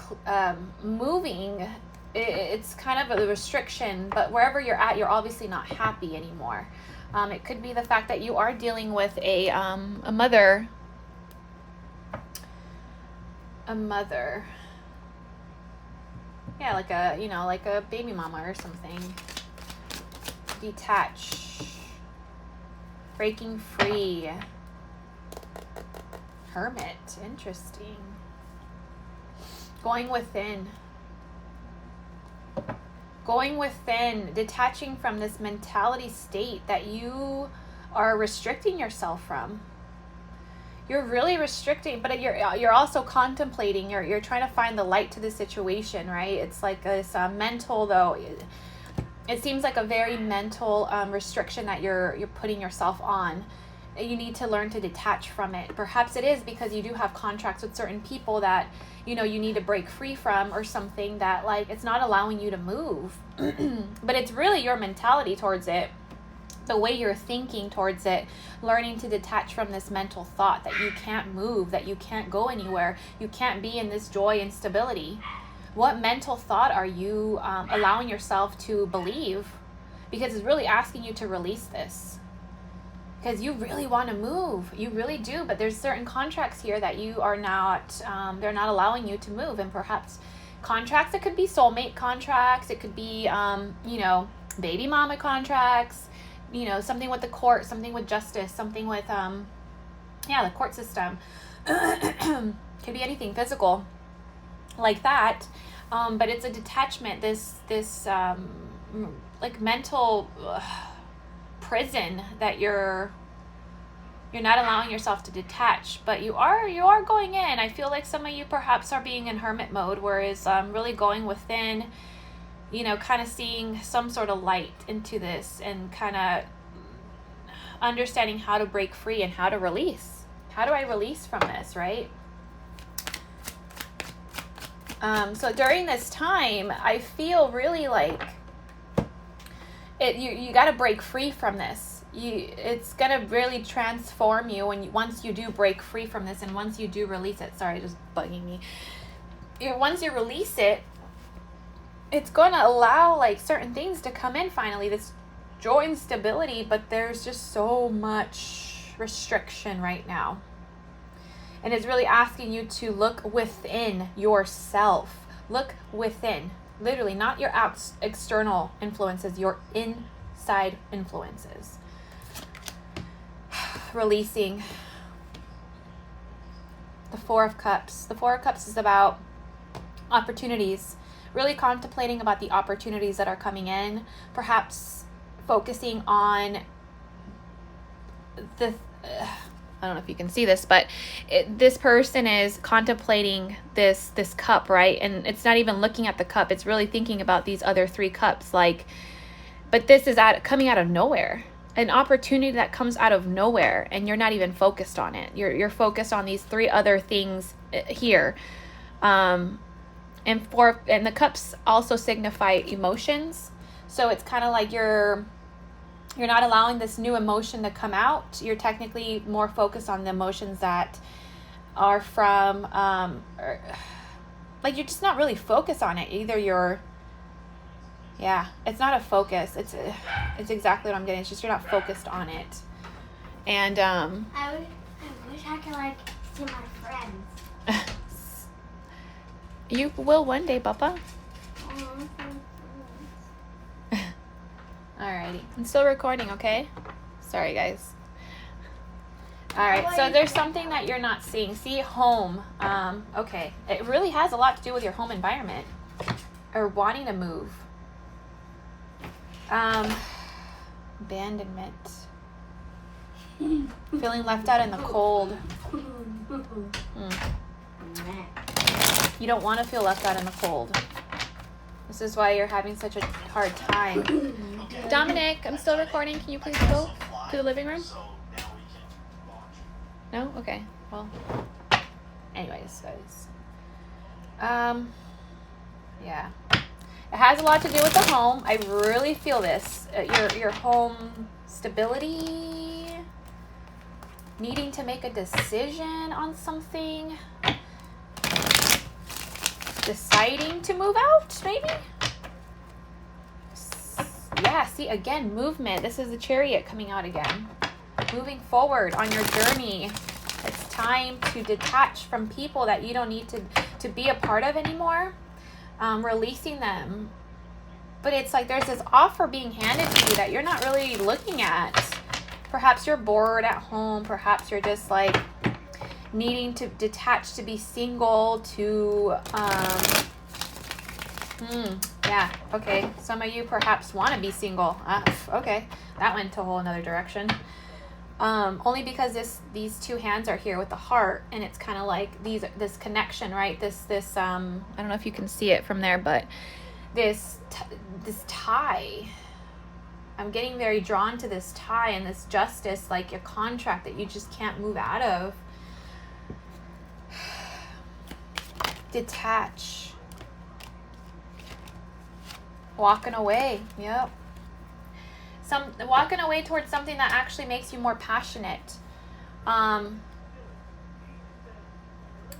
moving. It's kind of a restriction, but wherever you're at, you're obviously not happy anymore. It could be the fact that you are dealing with a mother. Yeah, like a, you know, like a baby mama or something. Detach. Breaking free. Hermit. Interesting. Going within. Detaching from this mentality state that you are restricting yourself from. You're really restricting, but you're also contemplating. You're trying to find the light to the situation, right? It's like this mental, though. It seems like a very mental restriction that you're putting yourself on. You need to learn to detach from it. Perhaps it is because you do have contracts with certain people that, you know, you need to break free from, or something that, like, it's not allowing you to move. But it's really your mentality towards it, the way you're thinking towards it, learning to detach from this mental thought that you can't move, that you can't go anywhere, you can't be in this joy and stability. What mental thought are you allowing yourself to believe? Because it's really asking you to release this. Because you really want to move. You really do. But there's certain contracts here that you are not, they're not allowing you to move. And perhaps contracts, it could be soulmate contracts. It could be, you know, baby mama contracts. You know, something with the court, something with justice, something with, the court system. Could be anything physical like that. But it's a detachment, this like mental prison that you're not allowing yourself to detach, but you are going in. I feel like some of you perhaps are being in hermit mode, whereas really going within, you know, kind of seeing some sort of light into this, and kind of understanding how to break free and how to release. How do I release from this, right? So during this time, I feel really like you got to break free from this. It's going to really transform you once you do break free from this, and once you do release it. Sorry, just bugging me. Once you release it, it's going to allow like certain things to come in finally, this joy and stability, but there's just so much restriction right now. And it's really asking you to look within yourself. Look within. Literally, not your external influences, your inside influences. Releasing. The Four of Cups. The Four of Cups is about opportunities. Really contemplating about the opportunities that are coming in. Perhaps focusing on the... I don't know if you can see this, but this person is contemplating this cup, right? And it's not even looking at the cup. It's really thinking about these other three cups. Like, but this is coming out of nowhere. An opportunity that comes out of nowhere, and you're not even focused on it. You're focused on these three other things here. And the cups also signify emotions. So it's kind of like you're not allowing this new emotion to come out. You're technically more focused on the emotions that are from like you're just not really focused on it. Either you're, yeah, it's not a focus. It's exactly what I'm getting. It's just you're not focused on it. And I wish I could like see my friends. You will one day, Papa. Alrighty. I'm still recording, okay? Sorry, guys. Alright, so there's something that you're not seeing. See, home. Okay. It really has a lot to do with your home environment. Or wanting to move. Abandonment. Feeling left out in the cold. You don't want to feel left out in the cold. This is why you're having such a hard time. Dominic, I'm still recording. Can you please go to the living room? No? Okay. Well, anyways, guys. Yeah. It has a lot to do with the home. I really feel this. Your home stability, needing to make a decision on something, deciding to move out, maybe? Yeah, see, again, movement. This is the Chariot coming out again. Moving forward on your journey. It's time to detach from people that you don't need to be a part of anymore. Releasing them. But it's like there's this offer being handed to you that you're not really looking at. Perhaps you're bored at home. Perhaps you're just like needing to detach, to be single, to yeah, okay. Some of you perhaps want to be single. Okay, that went to a whole another direction. Only because these two hands are here with the heart, and it's kind of like this connection, right? This I don't know if you can see it from there, but this tie. I'm getting very drawn to this tie and this justice, like a contract that you just can't move out of. Detach. Walking away. Yep. Walking away towards something that actually makes you more passionate.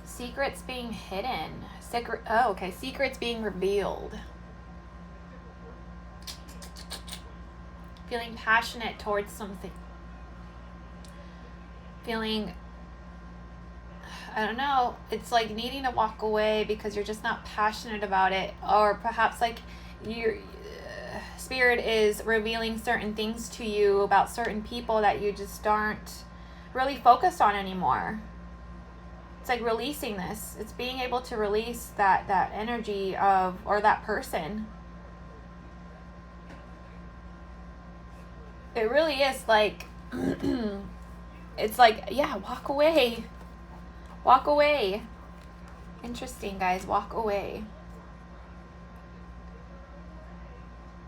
Secrets being hidden. Secrets being revealed. Feeling passionate towards something. Feeling, I don't know, it's like needing to walk away because you're just not passionate about it. Or perhaps like your spirit is revealing certain things to you about certain people that you just aren't really focused on anymore. It's like releasing this. It's being able to release that energy of, or that person. It really is like, it's like, yeah, walk away. Walk away. Interesting, guys. Walk away.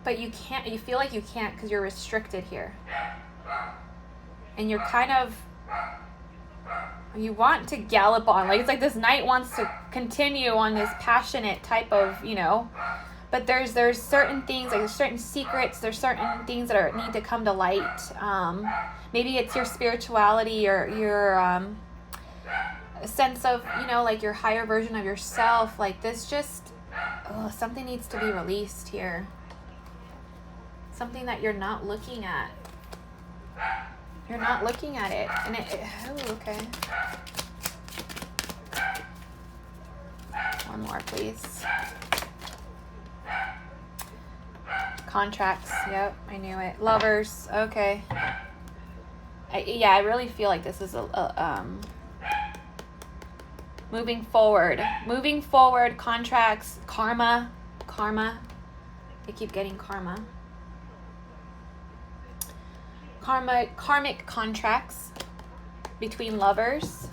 But you can't, you feel like you can't because you're restricted here. And you're kind of, you want to gallop on. Like, it's like this knight wants to continue on this passionate type of, but there's certain things, like there's certain secrets, there's certain things that need to come to light. Maybe it's your spirituality or your sense of, like your higher version of yourself. Like this just, something needs to be released here. Something that you're not looking at. You're not looking at it. And okay. One more, please. Contracts. Yep, I knew it. Lovers. Okay. I really feel like this is moving forward. Moving forward. Contracts. Karma. I keep getting karma. Karmic contracts between lovers.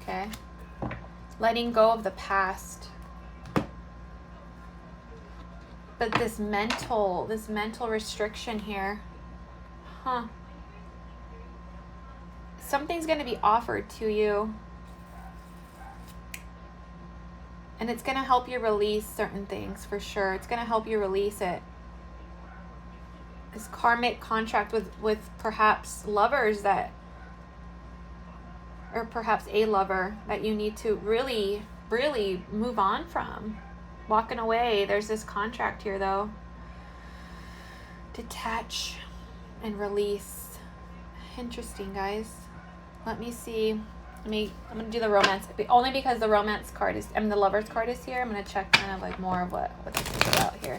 Okay. Letting go of the past. But this mental restriction here. Something's going to be offered to you. And it's going to help you release certain things for sure. It's going to help you release it. This karmic contract with perhaps lovers that, or perhaps a lover that you need to really really move on from. Walking away. There's this contract here, though. Detach and release. Interesting, guys. Let me see. I'm going to do the romance. Only because the romance card is, the lover's card is here. I'm going to check kind of like more of what this is about here.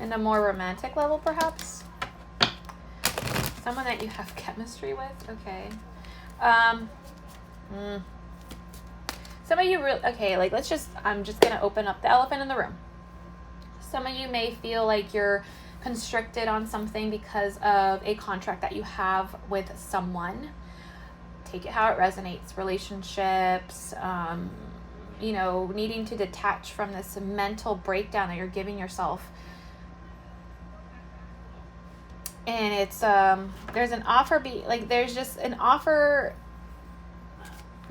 In a more romantic level, perhaps. Someone that you have chemistry with. Okay. Some of you really, okay, like I'm just going to open up the elephant in the room. Some of you may feel like you're constricted on something because of a contract that you have with someone. Take it how it resonates. Relationships, needing to detach from this mental breakdown that you're giving yourself. And it's, there's an offer, there's just an offer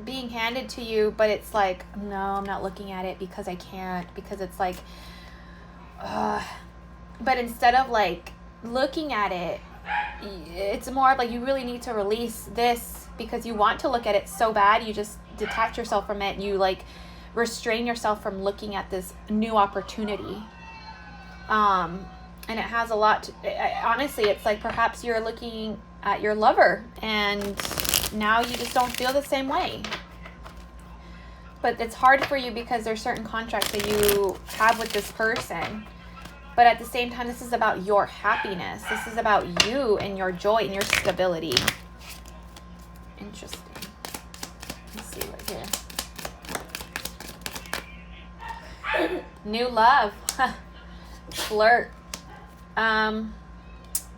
being handed to you, but it's like, no, I'm not looking at it because I can't, because it's like, but instead of like looking at it, it's more like you really need to release this because you want to look at it so bad. You just detach yourself from it. You like restrain yourself from looking at this new opportunity. And it has a lot to, honestly, it's like perhaps you're looking at your lover and now you just don't feel the same way. But it's hard for you because there's certain contracts that you have with this person. But at the same time, this is about your happiness. This is about you and your joy and your stability. Interesting. Let's see right here. New love. Flirt. Dang,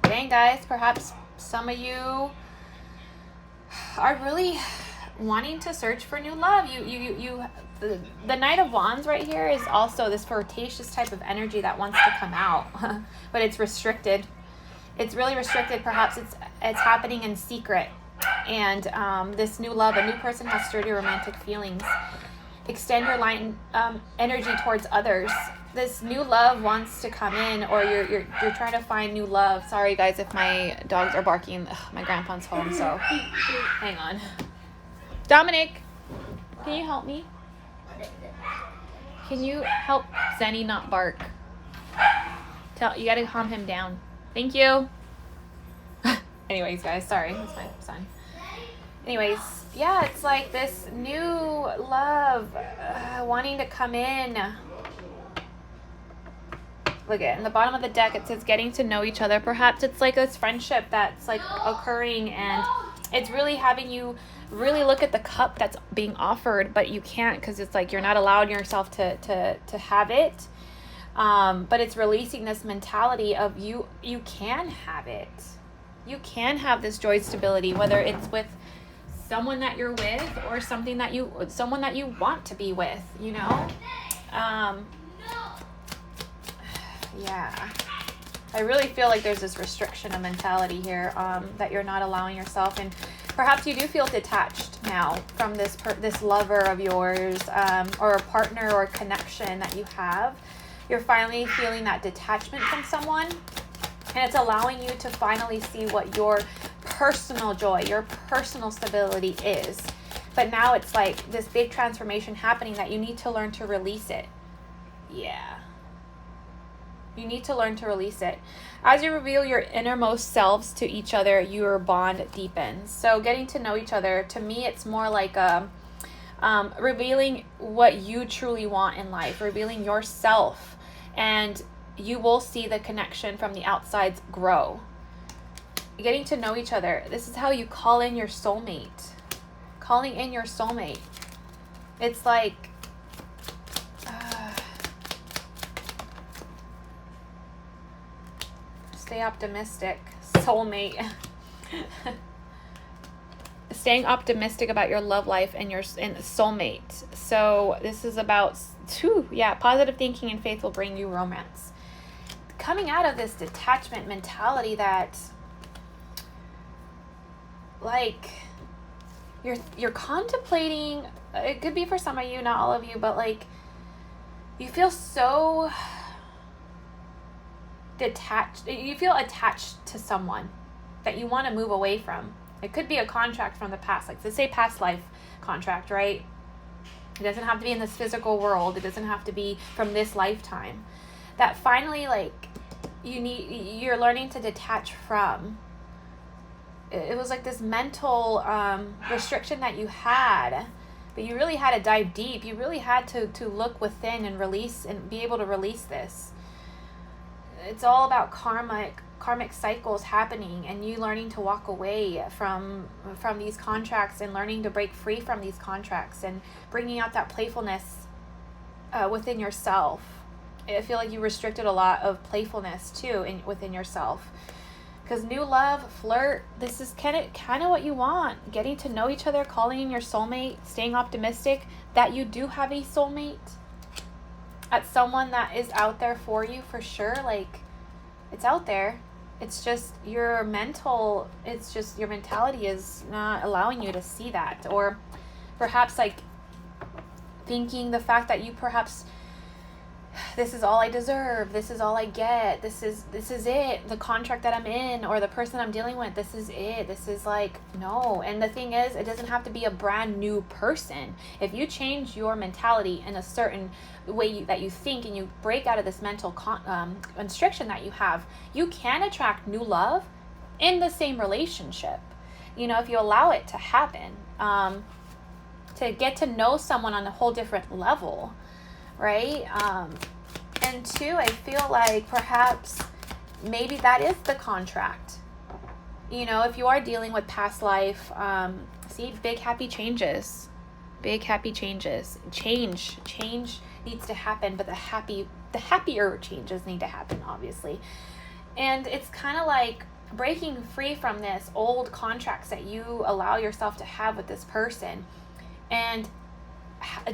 guys, perhaps some of you are really wanting to search for new love. The Knight of Wands right here is also this flirtatious type of energy that wants to come out, but it's restricted. It's really restricted. Perhaps it's happening in secret. And this new love, a new person has sturdy romantic feelings. Extend your light energy towards others. This new love wants to come in, or you're trying to find new love. Sorry, guys, if my dogs are barking. Ugh, my grandpa's home, so hang on. Dominic, can you help me? Can you help Zenny not bark? You gotta calm him down. Thank you. Anyways, guys, sorry. That's my son. Anyways, yeah, it's like this new love wanting to come in. Look at in the bottom of the deck, it says getting to know each other. Perhaps it's like this friendship that's like occurring, and it's really having you really look at the cup that's being offered, but you can't because it's like you're not allowing yourself to have it. But it's releasing this mentality of you can have it. You can have this joy, stability, whether it's with someone that you're with or someone that you want to be with, you know? Yeah. I really feel like there's this restriction of mentality here, that you're not allowing yourself, and perhaps you do feel detached now from this lover of yours, or a partner or connection that you have. You're finally feeling that detachment from someone, and it's allowing you to finally see what your personal joy, your personal stability is. But now it's like this big transformation happening that you need to learn to release it. Yeah. You need to learn to release it. As you reveal your innermost selves to each other, your bond deepens. So getting to know each other, to me, it's more like revealing what you truly want in life, revealing yourself, and you will see the connection from the outsides grow. Getting to know each other. This is how you call in your soulmate. Calling in your soulmate. It's like, stay optimistic, soulmate. Staying optimistic about your love life and your soulmate. So this is about positive thinking and faith will bring you romance. Coming out of this detachment mentality that, like, you're contemplating. It could be for some of you, not all of you, but like you feel so detached. You feel attached to someone that you want to move away from. It could be a contract from the past, like let's say past life contract, right? It doesn't have to be in this physical world. It doesn't have to be from this lifetime. That finally, like, you're learning to detach from. It was like this mental restriction that you had, but you really had to dive deep. You really had to look within and release and be able to release this. It's all about karmic cycles happening, and you learning to walk away from these contracts and learning to break free from these contracts and bringing out that playfulness within yourself. I feel like you restricted a lot of playfulness too within yourself. Because new love, flirt, this is kind of what you want. Getting to know each other, calling in your soulmate, staying optimistic that you do have a soulmate. At someone that is out there for you for sure. Like, it's out there. It's just your mentality is not allowing you to see that. Or perhaps like thinking the fact that you perhaps, this is all I deserve, this is all I get, this is it, the contract that I'm in or the person I'm dealing with, this is it, this is like, no. And the thing is, it doesn't have to be a brand new person. If you change your mentality in a certain way that you think, and you break out of this mental constriction that you have, you can attract new love in the same relationship, if you allow it to happen, to get to know someone on a whole different level. Right? And two, I feel like perhaps maybe that is the contract. If you are dealing with past life, see, big happy changes. Big happy changes. Change needs to happen, but the happier changes need to happen, obviously. And it's kind of like breaking free from this old contracts that you allow yourself to have with this person, and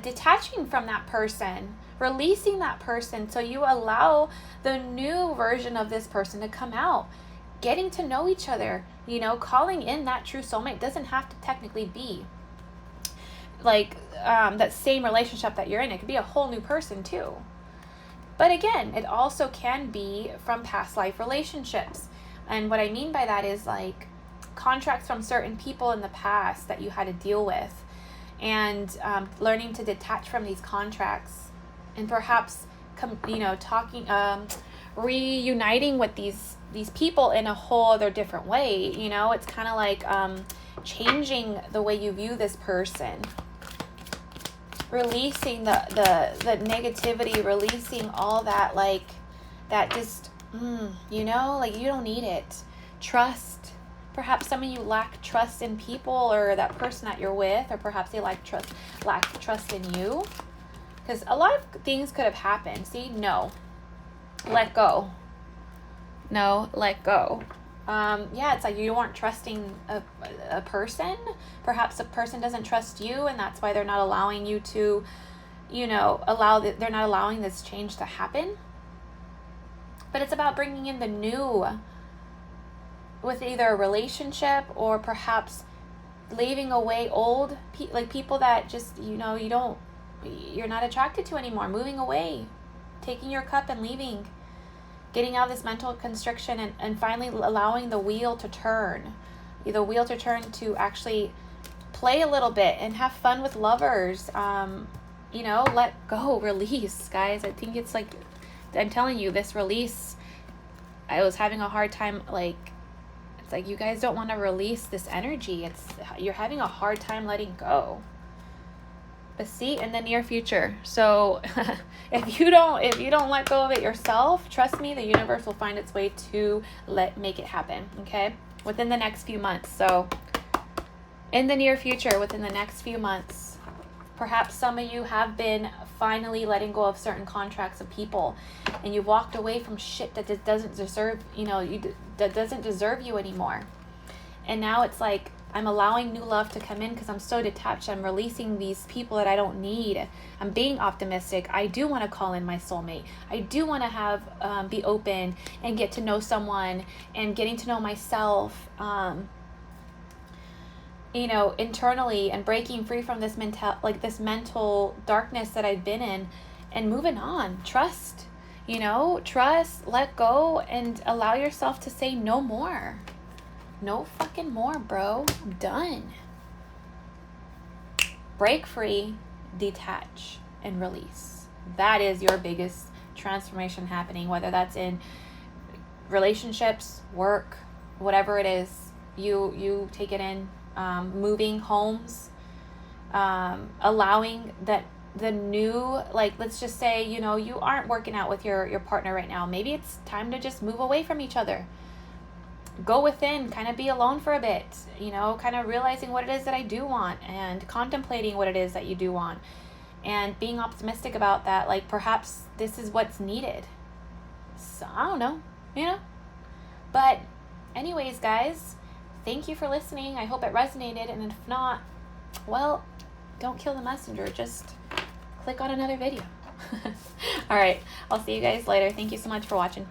detaching from that person, releasing that person, so you allow the new version of this person to come out, getting to know each other, calling in that true soulmate. Doesn't have to technically be like that same relationship that you're in. It could be a whole new person too. But again, it also can be from past life relationships. And what I mean by that is like contracts from certain people in the past that you had to deal with, and learning to detach from these contracts, and perhaps talking, reuniting with these people in a whole other different way. It's kind of like changing the way you view this person, releasing the negativity, releasing all that, like that just like you don't need it. Trust. Perhaps some of you lack trust in people or that person that you're with, or perhaps they lack trust in you. Because a lot of things could have happened. See, no. Let go. No, let go. It's like you weren't trusting a person. Perhaps a person doesn't trust you, and that's why they're not allowing you to, they're not allowing this change to happen. But it's about bringing in the new with either a relationship, or perhaps leaving away old people that just you're not attracted to anymore. Moving away, taking your cup and leaving, getting out of this mental constriction, and finally allowing the wheel to turn. To actually play a little bit and have fun with lovers. Let go, release, guys. I think it's like, I'm telling you, this release, I was having a hard time, it's like you guys don't want to release this energy. You're having a hard time letting go. But see, in the near future. So if you don't let go of it yourself, trust me, the universe will find its way to make it happen. Okay? Within the next few months. So in the near future, within the next few months, perhaps some of you have been finally letting go of certain contracts of people, and you walked away from shit that just doesn't deserve, that doesn't deserve you anymore. And now it's like, I'm allowing new love to come in because I'm so detached. I'm releasing these people that I don't need. I'm being optimistic. I do want to call in my soulmate. I do want to have be open and get to know someone, and getting to know myself, internally, and breaking free from this mental darkness that I've been in, and moving on. Trust, let go, and allow yourself to say no more. No fucking more, bro. I'm done. Break free. detach and release. That is your biggest transformation happening, whether that's in relationships, work, whatever it is. You take it in, moving homes, allowing that the new, like, let's just say, you know, you aren't working out with your partner right now. Maybe it's time to just move away from each other. Go within, kind of be alone for a bit, you know, kind of realizing what it is that I do want and contemplating what it is that you do want and being optimistic about that. Like, perhaps this is what's needed. So, I don't know, you know. But anyways, guys, thank you for listening. I hope it resonated. And if not, well, don't kill the messenger. Just click on another video. All right. I'll see you guys later. Thank you so much for watching.